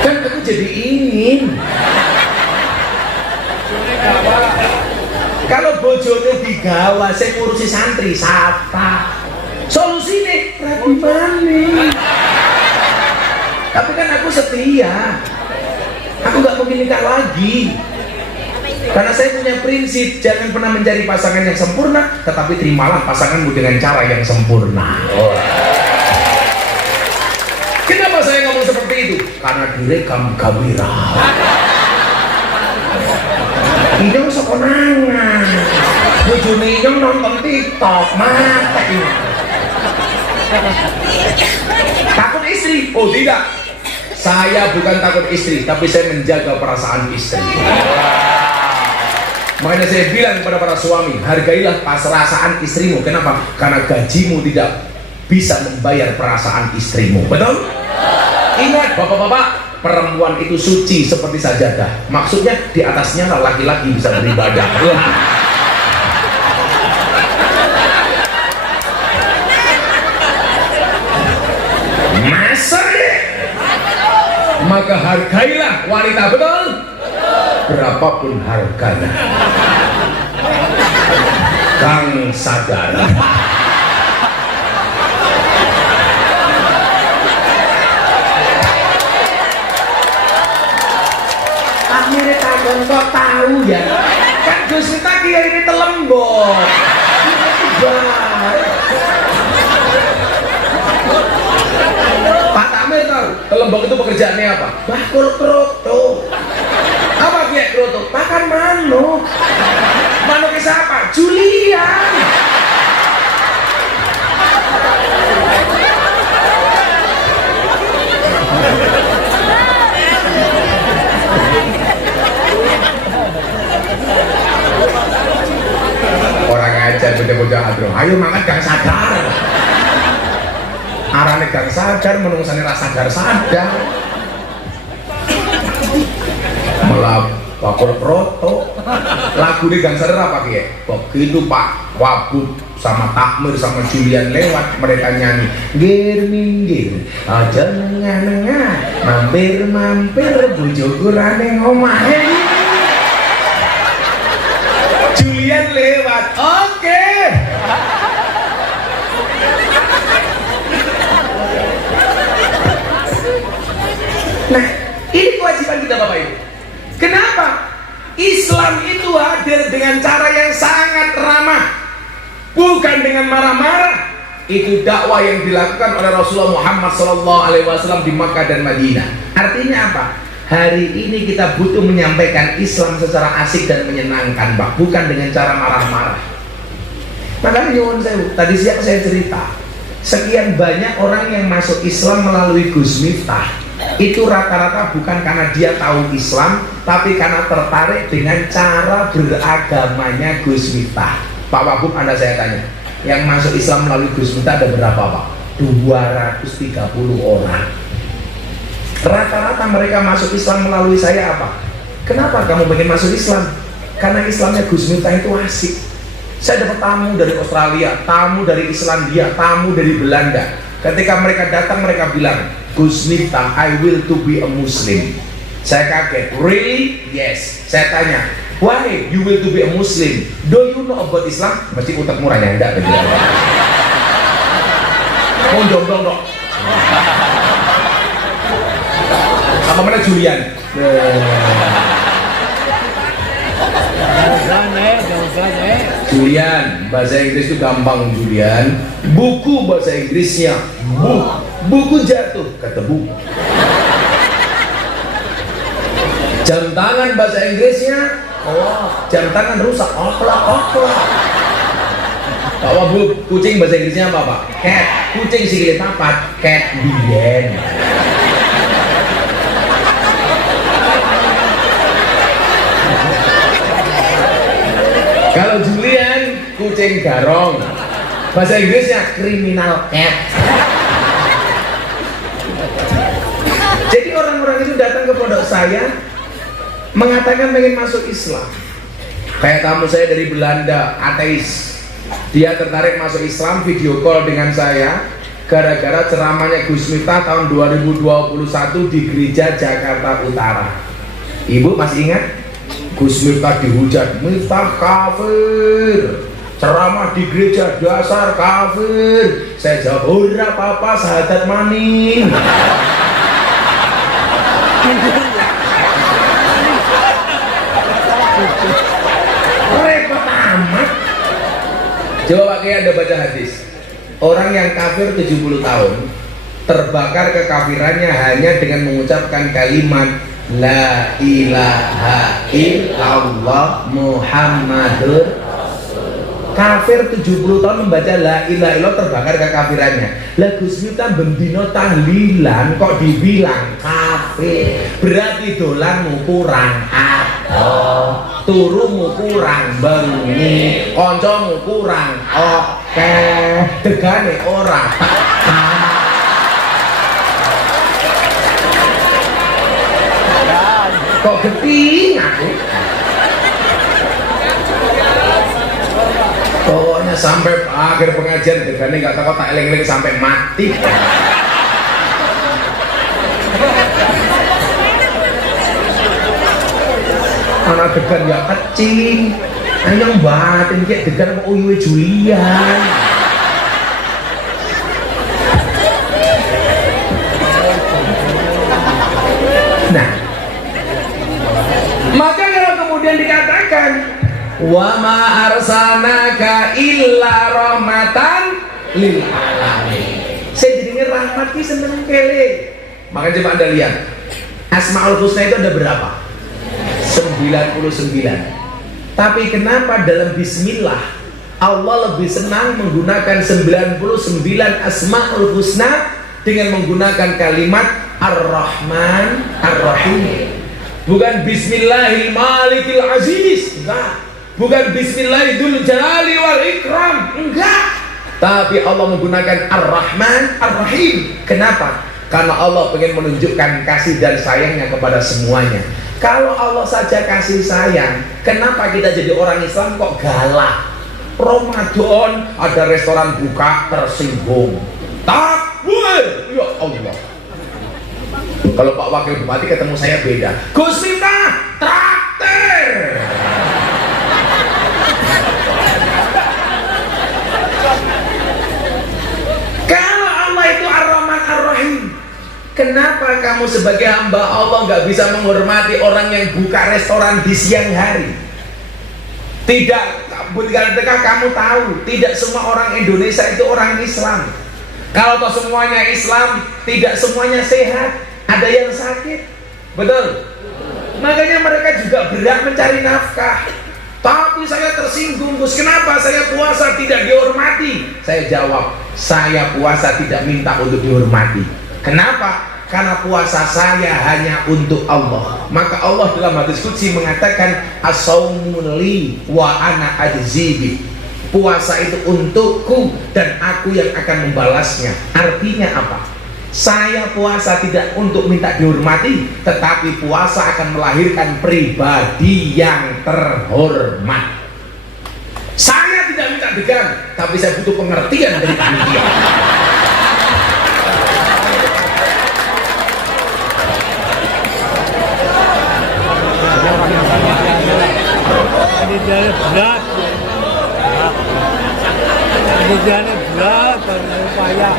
Kan aku jadi ingin. Kalau bojone digawa saya ngurusi santri siapa? Solusine rapi maneh. Tapi kan aku setia. Aku nggak mungkin nikah lagi. Karena saya punya prinsip, jangan pernah mencari pasangan yang sempurna, tetapi terimalah pasanganmu dengan cara yang sempurna. Kenapa saya ngomong seperti itu? Karena direkam kamera. Ini usah konangan. Bojone ini nonton TikTok, mata ini. Takut istri? Oh tidak. Saya bukan takut istri, tapi saya menjaga perasaan istri. Makanya saya bilang kepada para suami, hargailah perasaan istrimu. Kenapa? Karena gajimu tidak bisa membayar perasaan istrimu. Betul? Ingat bapak-bapak, perempuan itu suci seperti sajadah. Maksudnya di atasnya laki-laki bisa beribadah. Masa deh? Maka hargailah wanita, betul? Berapapun harganya. Kang sadar. mirip takon kok tahu ya. Kan Gus Miftah kiai ini telembok. Pak Tamir tahu telembok itu pekerjaannya apa? Bakul kroto. Apa Kiai kroto? Makan manuk. Manuknya siapa? Julian. Orang ajar bocah-bocah adro, ayo makan gang sadar. Arane gang sadar, menungsane rasa sadar. Melap bakul proto. Lagu di gang sadar apa Kiai? Begitu Pak Wabud sama Takmir sama Julian lewat, mereka nyanyi gir minggir aja nengah-nengah mampir-mampir bujuku rane ngomahe. Julian lewat, oke. Nah, ini kewajiban kita Bapak Ibu. Kenapa? Islam itu hadir dengan cara yang sangat ramah, bukan dengan marah-marah. Itu dakwah yang dilakukan oleh Rasulullah Muhammad SAW di Makkah dan Madinah. Artinya apa? Hari ini kita butuh menyampaikan Islam secara asik dan menyenangkan, Pak, bukan dengan cara marah-marah. Makanya nyuwun sewu, tadi siang saya cerita, sekian banyak orang yang masuk Islam melalui Gus Miftah. Itu rata-rata bukan karena dia tahu Islam, tapi karena tertarik dengan cara beragamanya Gus Miftah. Pak Wagub, Anda saya tanya, yang masuk Islam melalui Gus Miftah ada berapa Pak? 230 orang. Rata-rata mereka masuk Islam melalui saya apa? Kenapa kamu pengen masuk Islam? Karena Islamnya Gus Miftah itu asik. Saya dapat tamu dari Australia, tamu dari Islandia, tamu dari Belanda. Ketika mereka datang, mereka bilang, Gus Miftah, I will to be a Muslim. Saya kaget, really? Yes. Saya tanya, why you will to be a Muslim? Do you know about Islam? Mesti utak murahnya enggak. Mau jomblo dong. Apa mana Julian? Julian, bahasa Inggris itu gampang Julian. Buku bahasa Inggrisnya buku jatuh kata buku. Jam tangan bahasa Inggrisnya jam tangan rusak oklak. Pak Wabub, kucing bahasa Inggrisnya apa Pak? Cat. Kucing sikile papat, cat bien. Kalau Julian, kucing garong. Bahasa Inggrisnya criminal cat. Jadi orang-orang itu datang ke pondok saya mengatakan pengen masuk Islam. Kayak tamu saya dari Belanda, ateis. Dia tertarik masuk Islam, video call dengan saya gara-gara ceramahnya Gus Miftah tahun 2021 di gereja Jakarta Utara. Ibu masih ingat? Gus Miftah dihujat, Miftah kafir, ceramah di gereja dasar kafir. Saya jawab, ora apa-apa, sahadat maning. Repot amat. Coba Pak Kiai Anda baca hadis, orang yang kafir 70 tahun terbakar kekafirannya hanya dengan mengucapkan kalimat La ilaha illallah Muhammadur Rasulullah. Kafir 70 tahun membaca la ilaha illallah terbakar kekafirannya. Lah Gus Miftah bendino tahlilan kok dibilang kafir. Berarti dolanmu kurang adoh, turumu kurang bengi, koncomu kurang oke, degane ora. Kok geting aku? Pokoknya sampai akhir pengajian degane nggak tahu tak eling-eling sampai mati. Anak degan ya kecil, yang batin kayak degan apa uyuwe Julian. Nah, Wa ma arsalnaka illa rahmatan lil alamin. Saya jadi rahmat ki seneng kele. Makanya coba Anda lihat. Asmaul Husna itu ada berapa? 99. Tapi kenapa dalam bismillah Allah lebih senang menggunakan 99 Asmaul Husna dengan menggunakan kalimat Ar-Rahman Ar-Rahim? Bukan Bismillahil Malikil Aziz, enggak. Bukan Bismillahil Jalali wal Ikram, enggak. Tapi Allah menggunakan Ar-Rahman Ar-Rahim. Kenapa? Karena Allah ingin menunjukkan kasih dan sayangnya kepada semuanya. Kalau Allah saja kasih sayang, kenapa kita jadi orang Islam kok galak? Ramadan ada restoran buka tersinggung. Takbir, ya Allah. Kalau Pak Wakil Bupati ketemu saya beda. Gus Miftah, traktir. Kalau Allah itu Ar-Rahman Ar-Rahim, kenapa kamu sebagai hamba Allah nggak bisa menghormati orang yang buka restoran di siang hari? Tidak, ketika kamu tahu, tidak semua orang Indonesia itu orang Islam. Kalau toh semuanya Islam, tidak semuanya sehat. Ada yang sakit, betul. Makanya mereka juga berat mencari nafkah. Tapi saya tersinggung, Gus, kenapa saya puasa tidak dihormati? Saya jawab, saya puasa tidak minta untuk dihormati. Kenapa? Karena puasa saya hanya untuk Allah. Maka Allah dalam hadis qudsi mengatakan as-saumu li wa ana ajzibi. Puasa itu untukku dan aku yang akan membalasnya. Artinya apa? Saya puasa tidak untuk minta dihormati, tetapi puasa akan melahirkan pribadi yang terhormat. Saya tidak minta degan, tapi saya butuh pengertian dari panitia. Ini jalan berat. Ini jalan berat, upaya.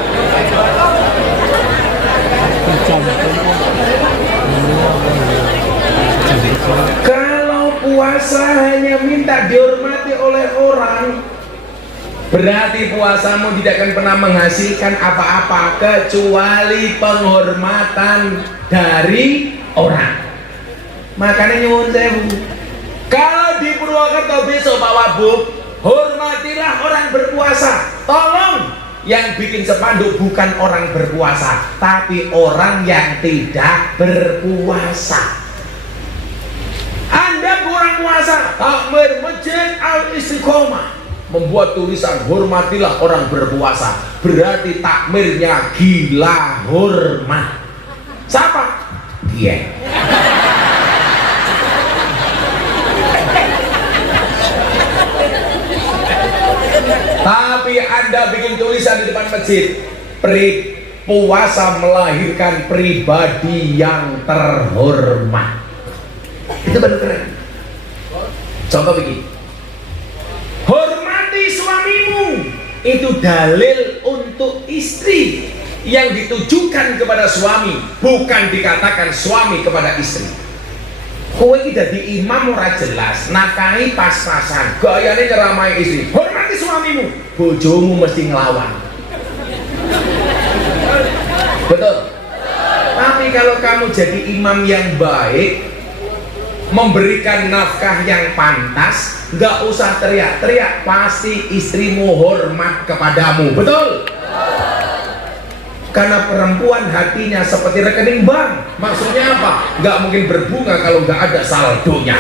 Kalau puasa hanya minta dihormati oleh orang, berarti puasamu tidak akan pernah menghasilkan apa-apa kecuali penghormatan dari orang. Makanya nyuwun sewu, kalau di Purwokerto besok Pak Wabub, hormatilah orang berpuasa. Tolong yang bikin spanduk bukan orang berpuasa, tapi orang yang tidak berpuasa. Anda kurang puasa, takmir Masjid Al-Istiqomah membuat tulisan hormatilah orang berpuasa, berarti takmirnya gila hormat. Siapa? Dia. Tapi Anda bikin tulisan di depan masjid, puasa melahirkan pribadi yang terhormat. Itu baru keren. Contoh begini, hormati suamimu, itu dalil untuk istri yang ditujukan kepada suami, bukan dikatakan suami kepada istri. Kowe iki dadi imam ora jelas, nafkahi pas-pasan, gayane nyeramai istri. Hormati suamimu, bojomu mesti ngelawan. Betul. Tapi kalau kamu jadi imam yang baik, memberikan nafkah yang pantas, nggak usah teriak-teriak, pasti istrimu hormat kepadamu. Betul. Karena perempuan hatinya seperti rekening bank. Maksudnya apa? Nggak mungkin berbunga kalau nggak ada saldonya.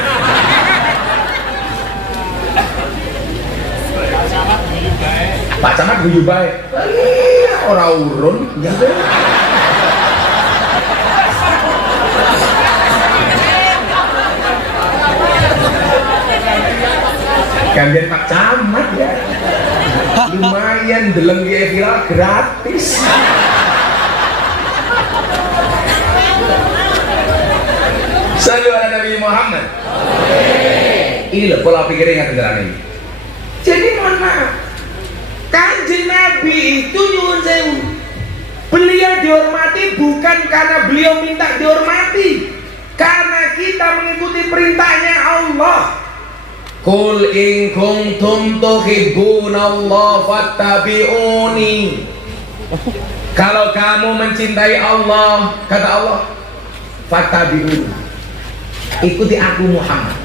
Pak Camat guyu baik. Iya, orang urun. Ya, gantian Pak Camat ya. Lumayan deleng viral gratis. Sallu ala Nabi Muhammad. Ini loh pola pikirnya kendaraan ini. Jadi mohon maaf, Kanjeng Nabi itu nyuwun sewu, beliau dihormati bukan karena beliau minta dihormati, karena kita mengikuti perintahnya Allah. Qul in kuntum tuhibbunallah fattabi'uni. Kalau kamu mencintai Allah, kata Allah, fattabi'uni, ikuti aku Muhammad.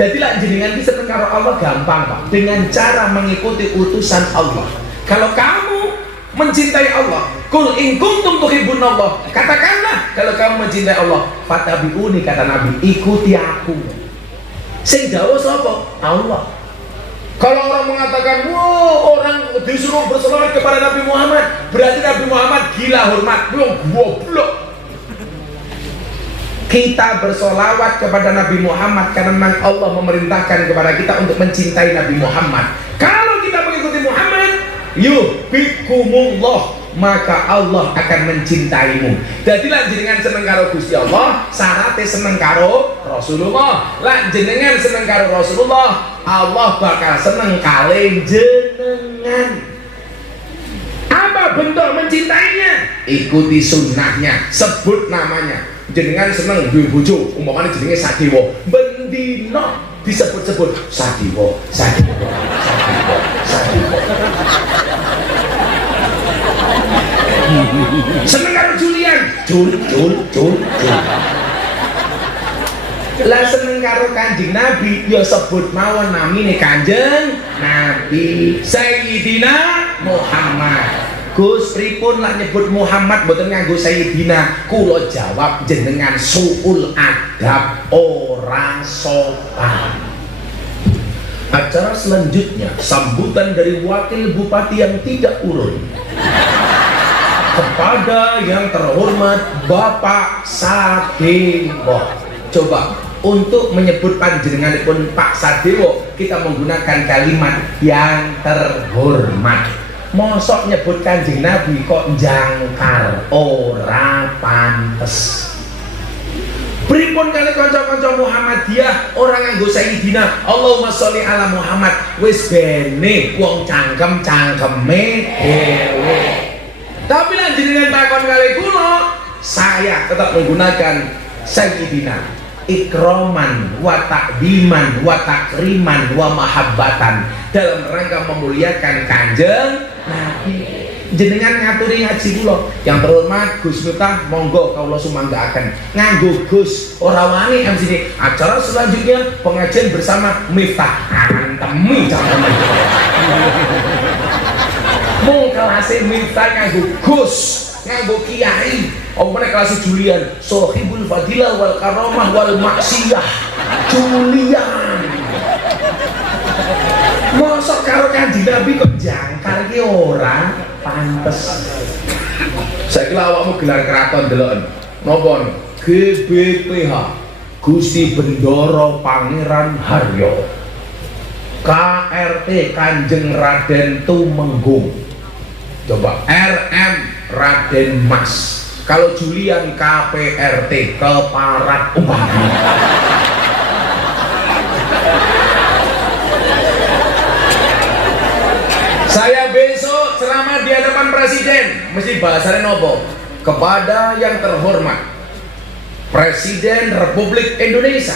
Jadilah jenengan bisa karo Allah gampang Pak, dengan cara mengikuti utusan Allah. Kalau kamu mencintai Allah, qul in kuntum tuhibbunallah, katakanlah kalau kamu mencintai Allah, fattabi'uni, kata Nabi, ikuti aku. Sing dawuh sapa? Allah. Kalau orang mengatakan, wow, orang disuruh berselawat kepada Nabi Muhammad, berarti Nabi Muhammad gila hormat. Wong goblok. Kita bersolawat kepada Nabi Muhammad karena memang Allah memerintahkan kepada kita untuk mencintai Nabi Muhammad. Kalau kita mengikuti Muhammad, yuhibbukumullah, maka Allah akan mencintaimu. Jadilah jenengan seneng karo Gusti Allah, syaratnya seneng karo Rasulullah. Lah jenengan seneng karo Rasulullah, Allah bakal seneng kali jenengan. Apa bentuk mencintainya? Ikuti sunnahnya, sebut namanya. Jenengan seneng duwe bojo, umpamane jenenge Sadewa, bendino disebut-sebut Sadewa, Sadewa, Sadewa, Sadewa. Seneng karo Julian, Jul. Lah seneng karo Kanjeng Nabi, ya sebut mawon namine Kanjeng Nabi Sayyidina Muhammad. Gus pripun lah nyebut Muhammad mboten nganggo Sayyidina? Kula jawab jenengan suul adab, orang sopan. Acara selanjutnya sambutan dari wakil bupati yang tidak urun kepada yang terhormat Bapak Sadewo. Coba untuk menyebut panjenenganipun Pak Sadewo, kita menggunakan kalimat yang terhormat. Mosok nyebut Kanjeng Nabi kok jangkar, ora pantes. Pripun kali kanca-kanca Muhammadiyah orang nganggo Sayyidina, Allahumma sholli ala Muhammad, wis bene wong cangkem-cangkeme dhewe. Tapi lan jenengan takon kali kula, saya tetap menggunakan Sayyidina, ikroman wa takdiman wa takriman wa mahabbatan, dalam rangka memuliakan Kanjeng Nabi. Jenengan ngaturi ngaji kula, yang terhormat Gus Miftah, monggo kawula sumanggaaken nganggo Gus ora wani MC. Acara selanjutnya pengajian bersama Miftah, antemi cangkeme. Mung kelas Miftah nganggo Gus, nganggo Kiai. Omone kelas Julian, sohibul fadilah wal karamah wal maksiyah, Julian. Mosok karo Kanjeng Nabi kok jangkar ki ora pantes. Saiki awakmu gelar keraton deloken. Napa? GBPH, Gusti Bendoro Pangeran Haryo. KRT Kanjeng Raden Tumenggung. Coba RM Raden Mas. Kalau Julian KPRT, Keparat Umpama. Saya besok ceramah di hadapan presiden, mesti bahasanya nopo? Kepada yang terhormat Presiden Republik Indonesia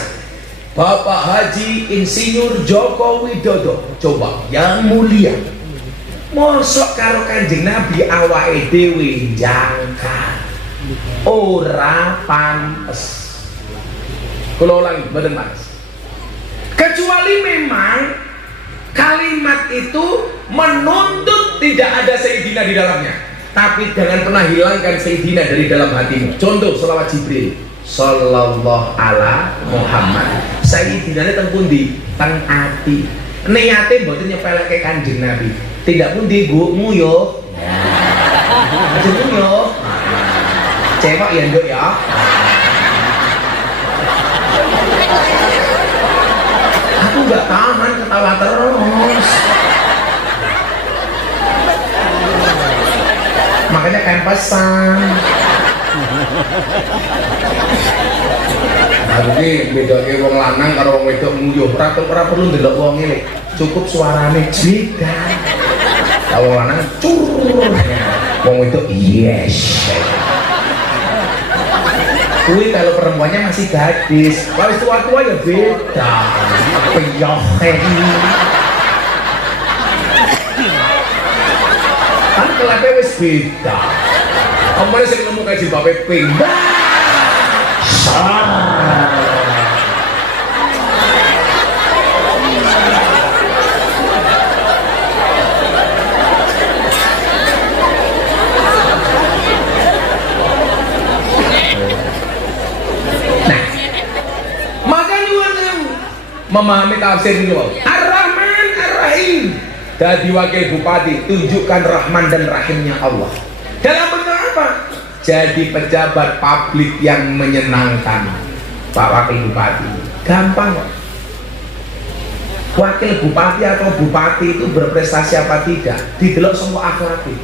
Bapak Haji Insinyur Joko Widodo. Coba yang mulia, mosok karo Kanjeng Nabi awake dhewe jangkar, ora pantes. Kula ulangi, mboten pantes. Kecuali memang kalimat itu menuntut tidak ada Sayyidina di dalamnya, tapi jangan pernah hilangkan Sayyidina dari dalam hatimu. Contoh selawat Jibril, sallallahu ala Muhammad. Sayyidina teng pundi? Teng ati. Niate mboten nyepeleke Kanjeng Nabi. Tidak pundi Bu nguyuh. Aja nguyuh. Cewek ya nduk ya. Aku nggak tahan ketawa terus. Makanya kempasan. Nah, ini bedanya wong lanang karo wong wedok nguyuh. Ora perlu ndelok wong ngene. Cukup suarane jidan. Kalau wong lanang cur. Wong wedok yes. Kui kalau perempuannya masih gadis, kalau tua-tua ya beda. Peyoheng. Kan kelepe wis beda. Omongnya sing nemu kayak jilbabe pink. Memahami tafsir ini, Ar-Rahman Ar-Rahim. Jadi wakil bupati, tunjukkan Rahman dan Rahimnya Allah. Dalam bentuk apa? Jadi pejabat publik yang menyenangkan. Pak Wakil Bupati, gampang kok. Wakil bupati atau bupati itu berprestasi apa tidak? Didelok semua akhlaknya.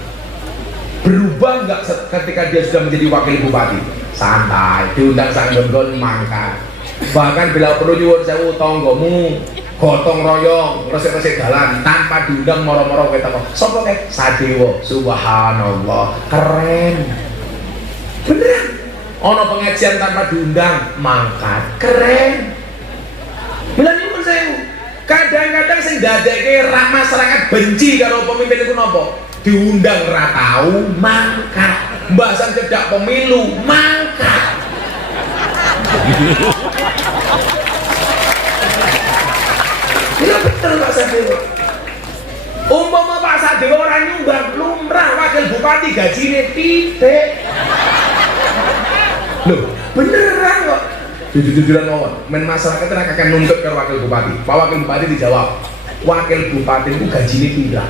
Berubah nggak ketika dia sudah menjadi wakil bupati? Santai, diundang sang gon mangkat. Bahkan bila perlu nyuwun sewu tanggamu gotong royong resik-resik dalan tanpa diundang moro-moro kowe teko sapa kae Sadewa. Subhanallah, keren beneran. Ono pengajian tanpa diundang mangkat, keren. Bila nyuwun sewu, kadang-kadang sing dadekke masyarakat benci karo pemimpin itu napa? Diundang ra tau mangkat, mbahasan cedak pemilu mangkat. Ya betul Pak Sadewa. Umpama Pak Sadewa orang nyumbang lumrah wakil bupati gajine titik. Loh, beneran kok. Jujur-jujuran ngomong, men masyarakat akan nuntut ke wakil bupati. Pak wakil bupati dijawab, wakil bupati itu gajine pira?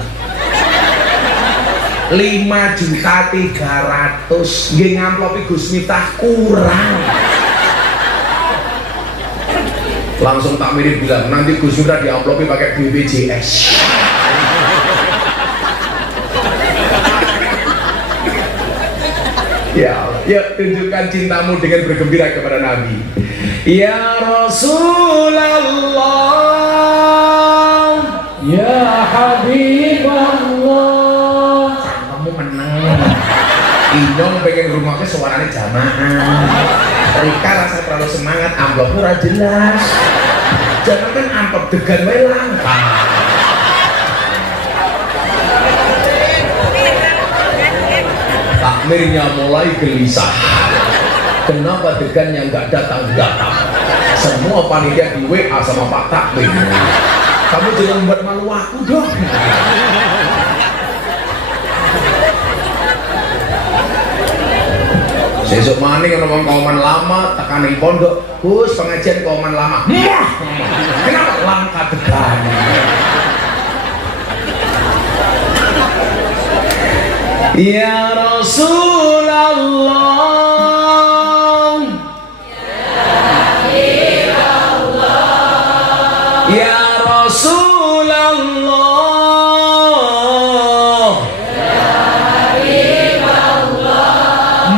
5.300.000 nggih ngamplopi Gus Miftah kurang. Langsung tak mirip bilang nanti Gus Miftah diamplopi pakai BPJS. Ya, tunjukkan cintamu dengan bergembira kepada Nabi. Ya Rasulullah, Ya Habibullah. kamu menang. Inyong pengen rumahnya suaranya jamaah. Rika rasa terlalu semangat, amplop murah jelas. Jangan kan amplop degan wae langka. Takmirnya mulai gelisah. Kenapa degannya nggak datang-datang? Semua panitia di WA sama Pak Takmir. Kamu jangan membuat malu aku dong. Sesuk maning ngomong kauman lama tekaning pondok, Gus pengajian kauman lama. Kenapa langka degan? Ya Rasulullah, Ya Rasulullah,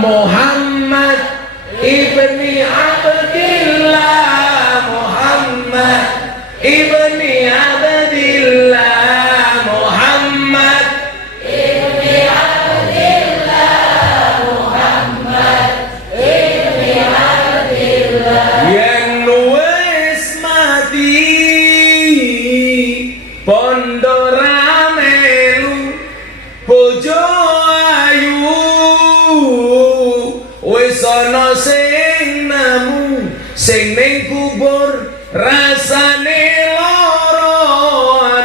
Muhammad ibni Abdillah, Muhammad ibni Abdillah, Muhammad ibni Abdillah, Muhammad ibni Abdillah. Yen wis mati pondo ramelu bojo ayu wis ana sing namu sing ning kubur rasane lara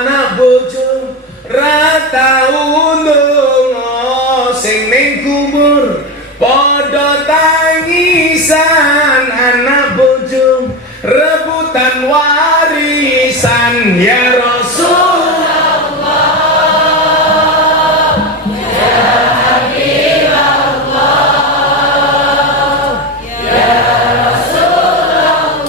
anak bojo ra tau ndonga sing ning kubur padha tangisan anak bojo rebutan warisan. Ya Rasulullah, ya Habibullah, ya Rasulullah,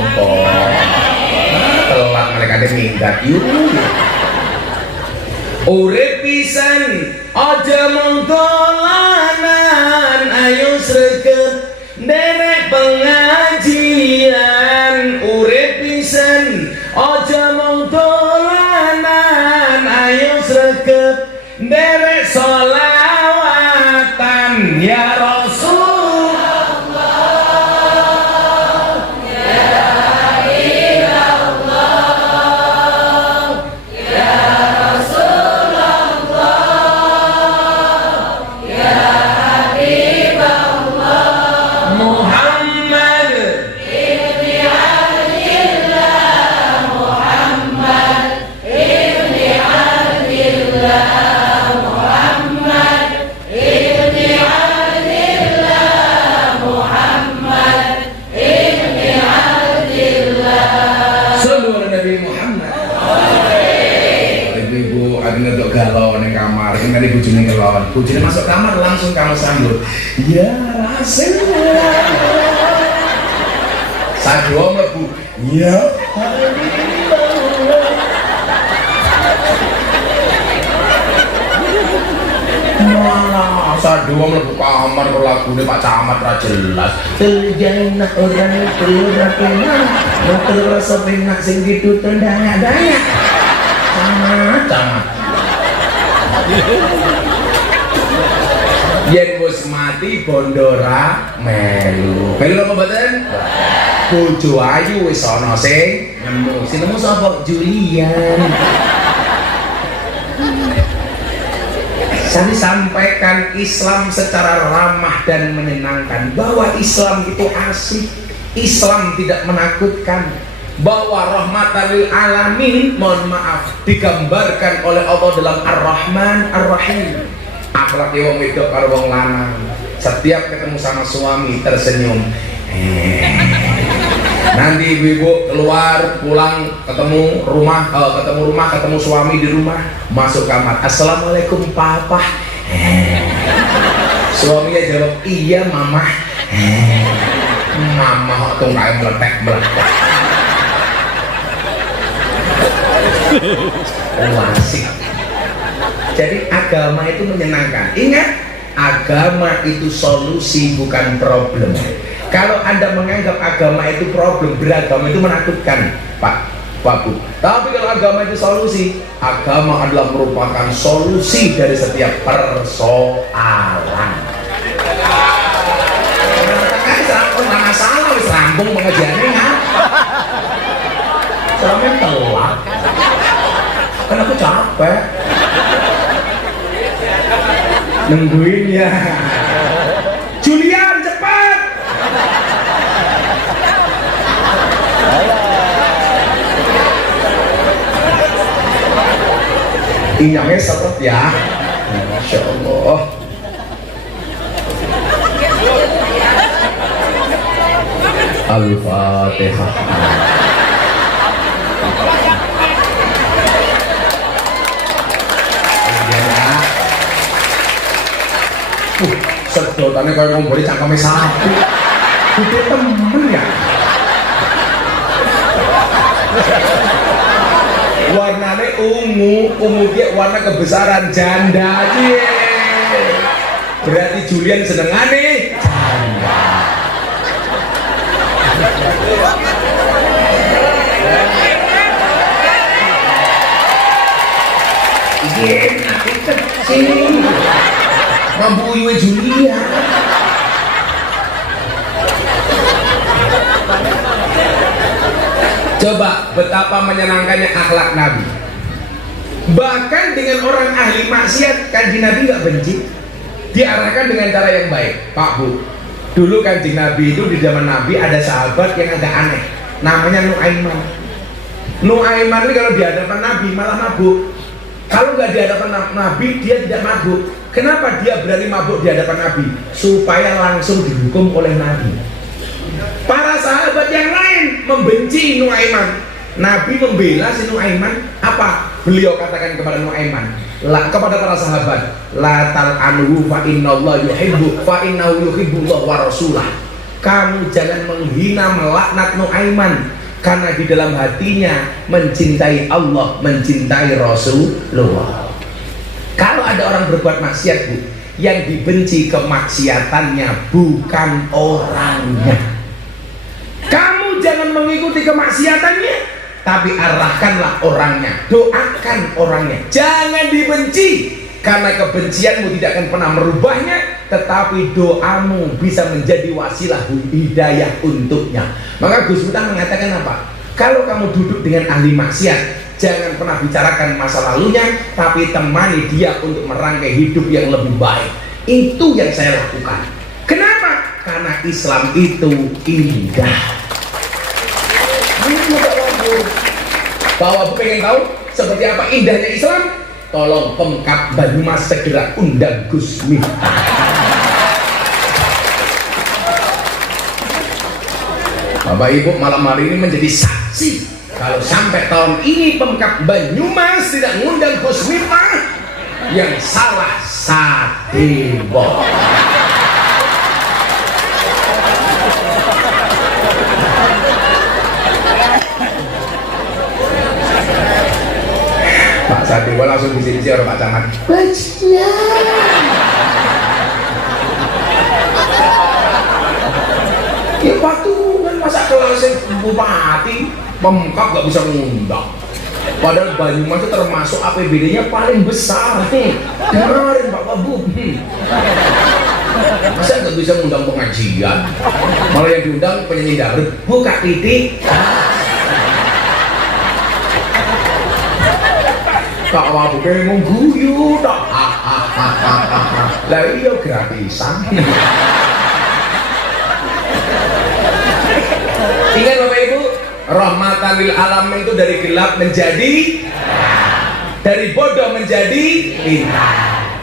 nopo. Telat mereka ada minggat yuk. Urip pisan aja mung dolanan, ayo sregep derek pengajian. Urip pisan aja mung dolanan, ayo sregep derek sholawatan ya Rasul. Kali bujune kelon, bujune masuk kamar langsung kamu sambut. Ya Rasulullah. Sadua mlebu. Ya Malah sadua mlebu kamar karo lagune Pak Camat ra jelas. terjana orang terapena, motor rasa penak sing gitu tendanya-danya. Camat. Yen wis mati bondora melu. Melu apa mboten? Bojo ayu wis ana sing nemu. Sing nemu sapa? Julian. Saya sampaikan Islam secara ramah dan menyenangkan, bahwa Islam itu asik, Islam tidak menakutkan, bahwa rahmatan lil alamin, mohon maaf, digambarkan oleh Allah dalam Ar-Rahman Ar-Rahim. Akhlak wong wedok karo wong lanang, setiap ketemu sama suami tersenyum. Nanti ibu-ibu keluar pulang ketemu rumah, ketemu suami di rumah, masuk kamar, assalamualaikum papa. Suaminya jawab iya mama. Mama tuh kayak meletek. Asik. Jadi agama itu menyenangkan. Ingat, agama itu solusi bukan problem. Kalau Anda menganggap agama itu problem, beragama itu menakutkan, Pak Bu. Tapi kalau agama itu solusi, agama adalah merupakan solusi dari setiap persoalan. Nggak masalah, wis rampung pengajiannya ya. Soalnya telat. Kan aku capek nungguin ya. Julian cepat. Inyangnya seret ya. Masya Allah. Al-Fatihah. Sedotannya kayak ngombori cangkeme sapi. Gede temen ya. Warnanya ungu dia warna kebesaran janda. Berarti Julian senengane janda. Aku kecil mampu iwe Julia. Coba betapa menyenangkannya akhlak Nabi. Bahkan dengan orang ahli maksiat kanjeng Nabi nggak benci, diarahkan dengan cara yang baik. Pak Bu, dulu kanjeng Nabi itu di zaman Nabi ada sahabat yang agak aneh, namanya Nuaiman. Nuaiman ini kalau di hadapan Nabi malah mabuk. Kalau nggak di hadapan Nabi dia tidak mabuk. Kenapa dia berani mabuk di hadapan Nabi? Supaya langsung dihukum oleh Nabi. Para sahabat yang lain membenci Nuaiman. Nabi membela si Nuaiman. Apa beliau katakan kepada Nuaiman? Kepada para sahabat, la tal'anhu fa innallaha yuhibbu fa innahu yuhibbullah wa rasulah. kamu jangan menghina melaknat Nuaiman, karena di dalam hatinya mencintai Allah, mencintai Rasulullah. Kalau ada orang berbuat maksiat, Bu, yang dibenci kemaksiatannya bukan orangnya. Kamu jangan mengikuti kemaksiatannya, tapi arahkanlah orangnya, doakan orangnya. Jangan dibenci, karena kebencianmu tidak akan pernah merubahnya, tetapi doamu bisa menjadi wasilah hidayah untuknya. Maka Gus Miftah mengatakan apa? Kalau kamu duduk dengan ahli maksiat, jangan pernah bicarakan masa lalunya, tapi temani dia untuk merangkai hidup yang lebih baik. Itu yang saya lakukan. Kenapa? Karena Islam itu indah. Bahwa aku pengen tahu seperti apa indahnya Islam? Tolong Pemkab Banyumas segera undang Gus Miftah. Bapak Ibu malam hari ini menjadi saksi. Kalau sampai tahun ini Pemkab Banyumas tidak ngundang Gus Miftah, yang salah Sadebo. Pak Sadebo langsung bisik-bisik orang Pak Camat. Bajingan. Ya patungan masa kelasnya bupati, Pemkab gak bisa ngundang. Padahal Banyumas itu termasuk APBD-nya paling besar. Dengerin Pak Wabub. Masa gak bisa ngundang pengajian? Malah yang diundang penyanyi dangdut, buka titik. Pak Wabub yang guyu tak. Lah iya gratisan. Ingat Bapak Ibu, rahmatan lil alamin itu dari gelap menjadi, dari bodoh menjadi pintar,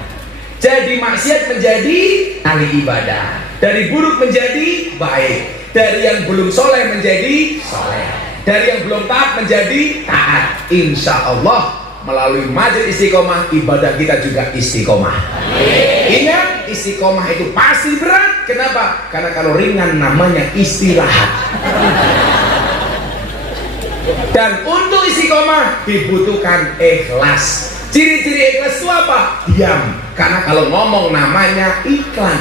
jadi maksiat menjadi ahli ibadah, dari buruk menjadi baik, dari yang belum soleh menjadi soleh, dari yang belum taat menjadi taat. Insya Allah melalui majelis istiqomah ibadah kita juga istiqomah. Ingat, istiqomah itu pasti berat. Kenapa? Karena kalau ringan namanya istirahat. Dan untuk istiqomah dibutuhkan ikhlas. Ciri-ciri ikhlas itu apa? Diam. Karena kalau ngomong namanya iklan.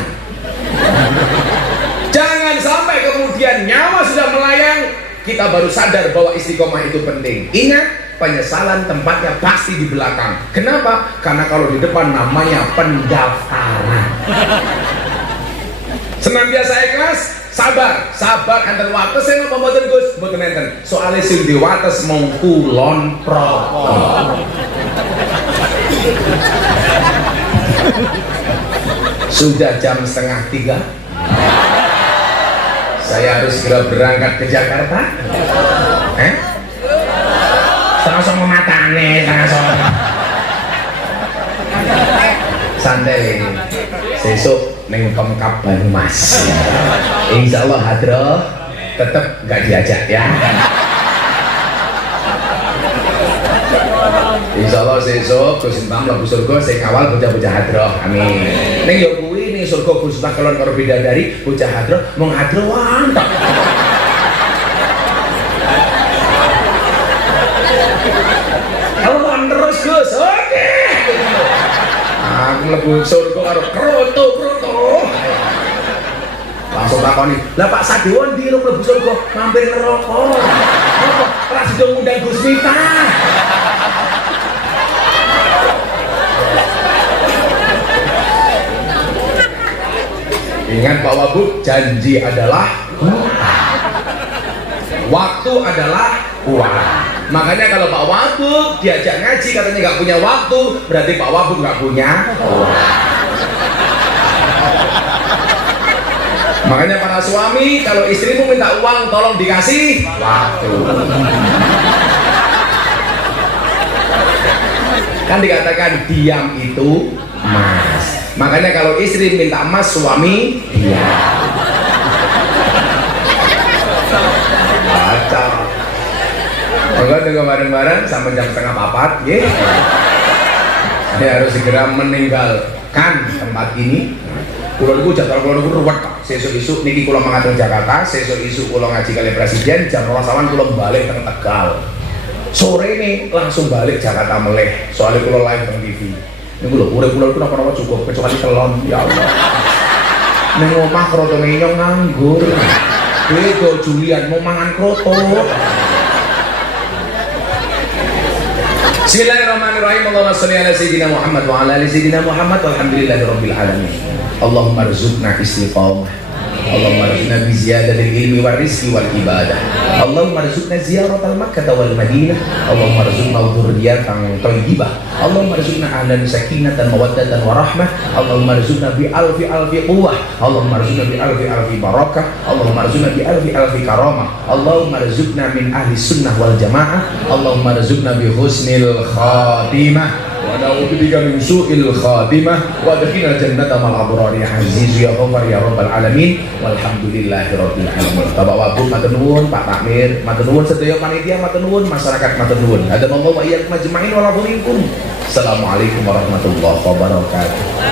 Jangan sampai kemudian nyawa sudah melayang, kita baru sadar bahwa istiqomah itu penting. Ingat, penyesalan tempatnya pasti di belakang. Kenapa? Karena kalau di depan namanya pendaftaran. Senantiasa ikhlas, sabar, sabar antar waktu saya mau pembuatan Gus, mboten enten. Soalnya sing diwates mung kulon proto. Sudah jam 2:30. Saya harus segera berangkat ke Jakarta. Langsung mematane, langsung. Santai. Sesuk neng Pemkab Banyumas. Insya Allah hadroh tetap gak diajak ya. Insya Allah sesuk Gus Miftah mlebu surga saya kawal bocah-bocah hadroh. Amin. Neng yo kuwi ning surga Gus Miftah kelon karo bidadari bocah hadroh mung hadrohan tok. Kalau terus Gus, oke. Aku mlebu surga karo kroto. Langsung takoni, lah Pak Sadewo ndi mlebu surga mampir neraka. Apa ora sida ngundang Gus Miftah. Ingat Pak Wabub, janji adalah waktu adalah uang. Makanya kalau Pak Wabub diajak ngaji katanya nggak punya waktu, berarti Pak Wabub nggak punya uang. Makanya para suami, kalau istrimu minta uang, tolong dikasih waktu. Kan dikatakan diam itu emas. Makanya kalau istri minta emas, suami diam. Baca. Enggak tunggu bareng-bareng sampai jam 3:30, ya. Saya harus segera meninggalkan tempat ini. Kula niku jadwal kula niku ruwet. Sesuk-esuk niki kula mangat teng Jakarta, sesuk-esuk kula ngaji kali presiden, jam 12 awan kula balik teng Tegal. Sore ini langsung balik Jakarta meleh. Soalnya kula live teng TV. Niku lho urip kula niku napa-napa cukup kecuali telon. Ya Allah. Ning omah krotone nyong nganggur. Beda Julian mau mangan kroto. Bismillahirrahmanirrahim. Allahumma shalli ala sayyidina Muhammad wa ala ali sayyidina Muhammad walhamdulillahirabbil alamin. Allahumma rzuqna istiqamah. Allahumma rzuqna bi ziyadatil ilmi war rizqi wal ibadah. Allahumma rzuqna ziyaratal Makkah wal Madinah. Allahumma rzuqna dzurriyyatan thayyibah. Allahumma rzuqna ahlan sakinatan mawaddatan wa rahmah. Allahumma rzuqna bi alfi quwwah. Allahumma rzuqna bi alfi barakah. Allahumma rzuqna bi alfi karamah. Allahumma rzuqna min ahli sunnah wal jamaah. Allahumma rzuqna bi husnil khatimah. Wa na'udzubika min su'il khatimah wa adkhilna jannata mal abrar ya aziz ya ghafar ya rabbal alamin walhamdulillahi rabbil alamin. Bapak Wagub matur nuwun, Pak Takmir matur nuwun, sedaya panitia matur nuwun, masyarakat matur nuwun. Hadanallahu wa iyyakum ajma'in wa la. Assalamualaikum warahmatullahi wabarakatuh.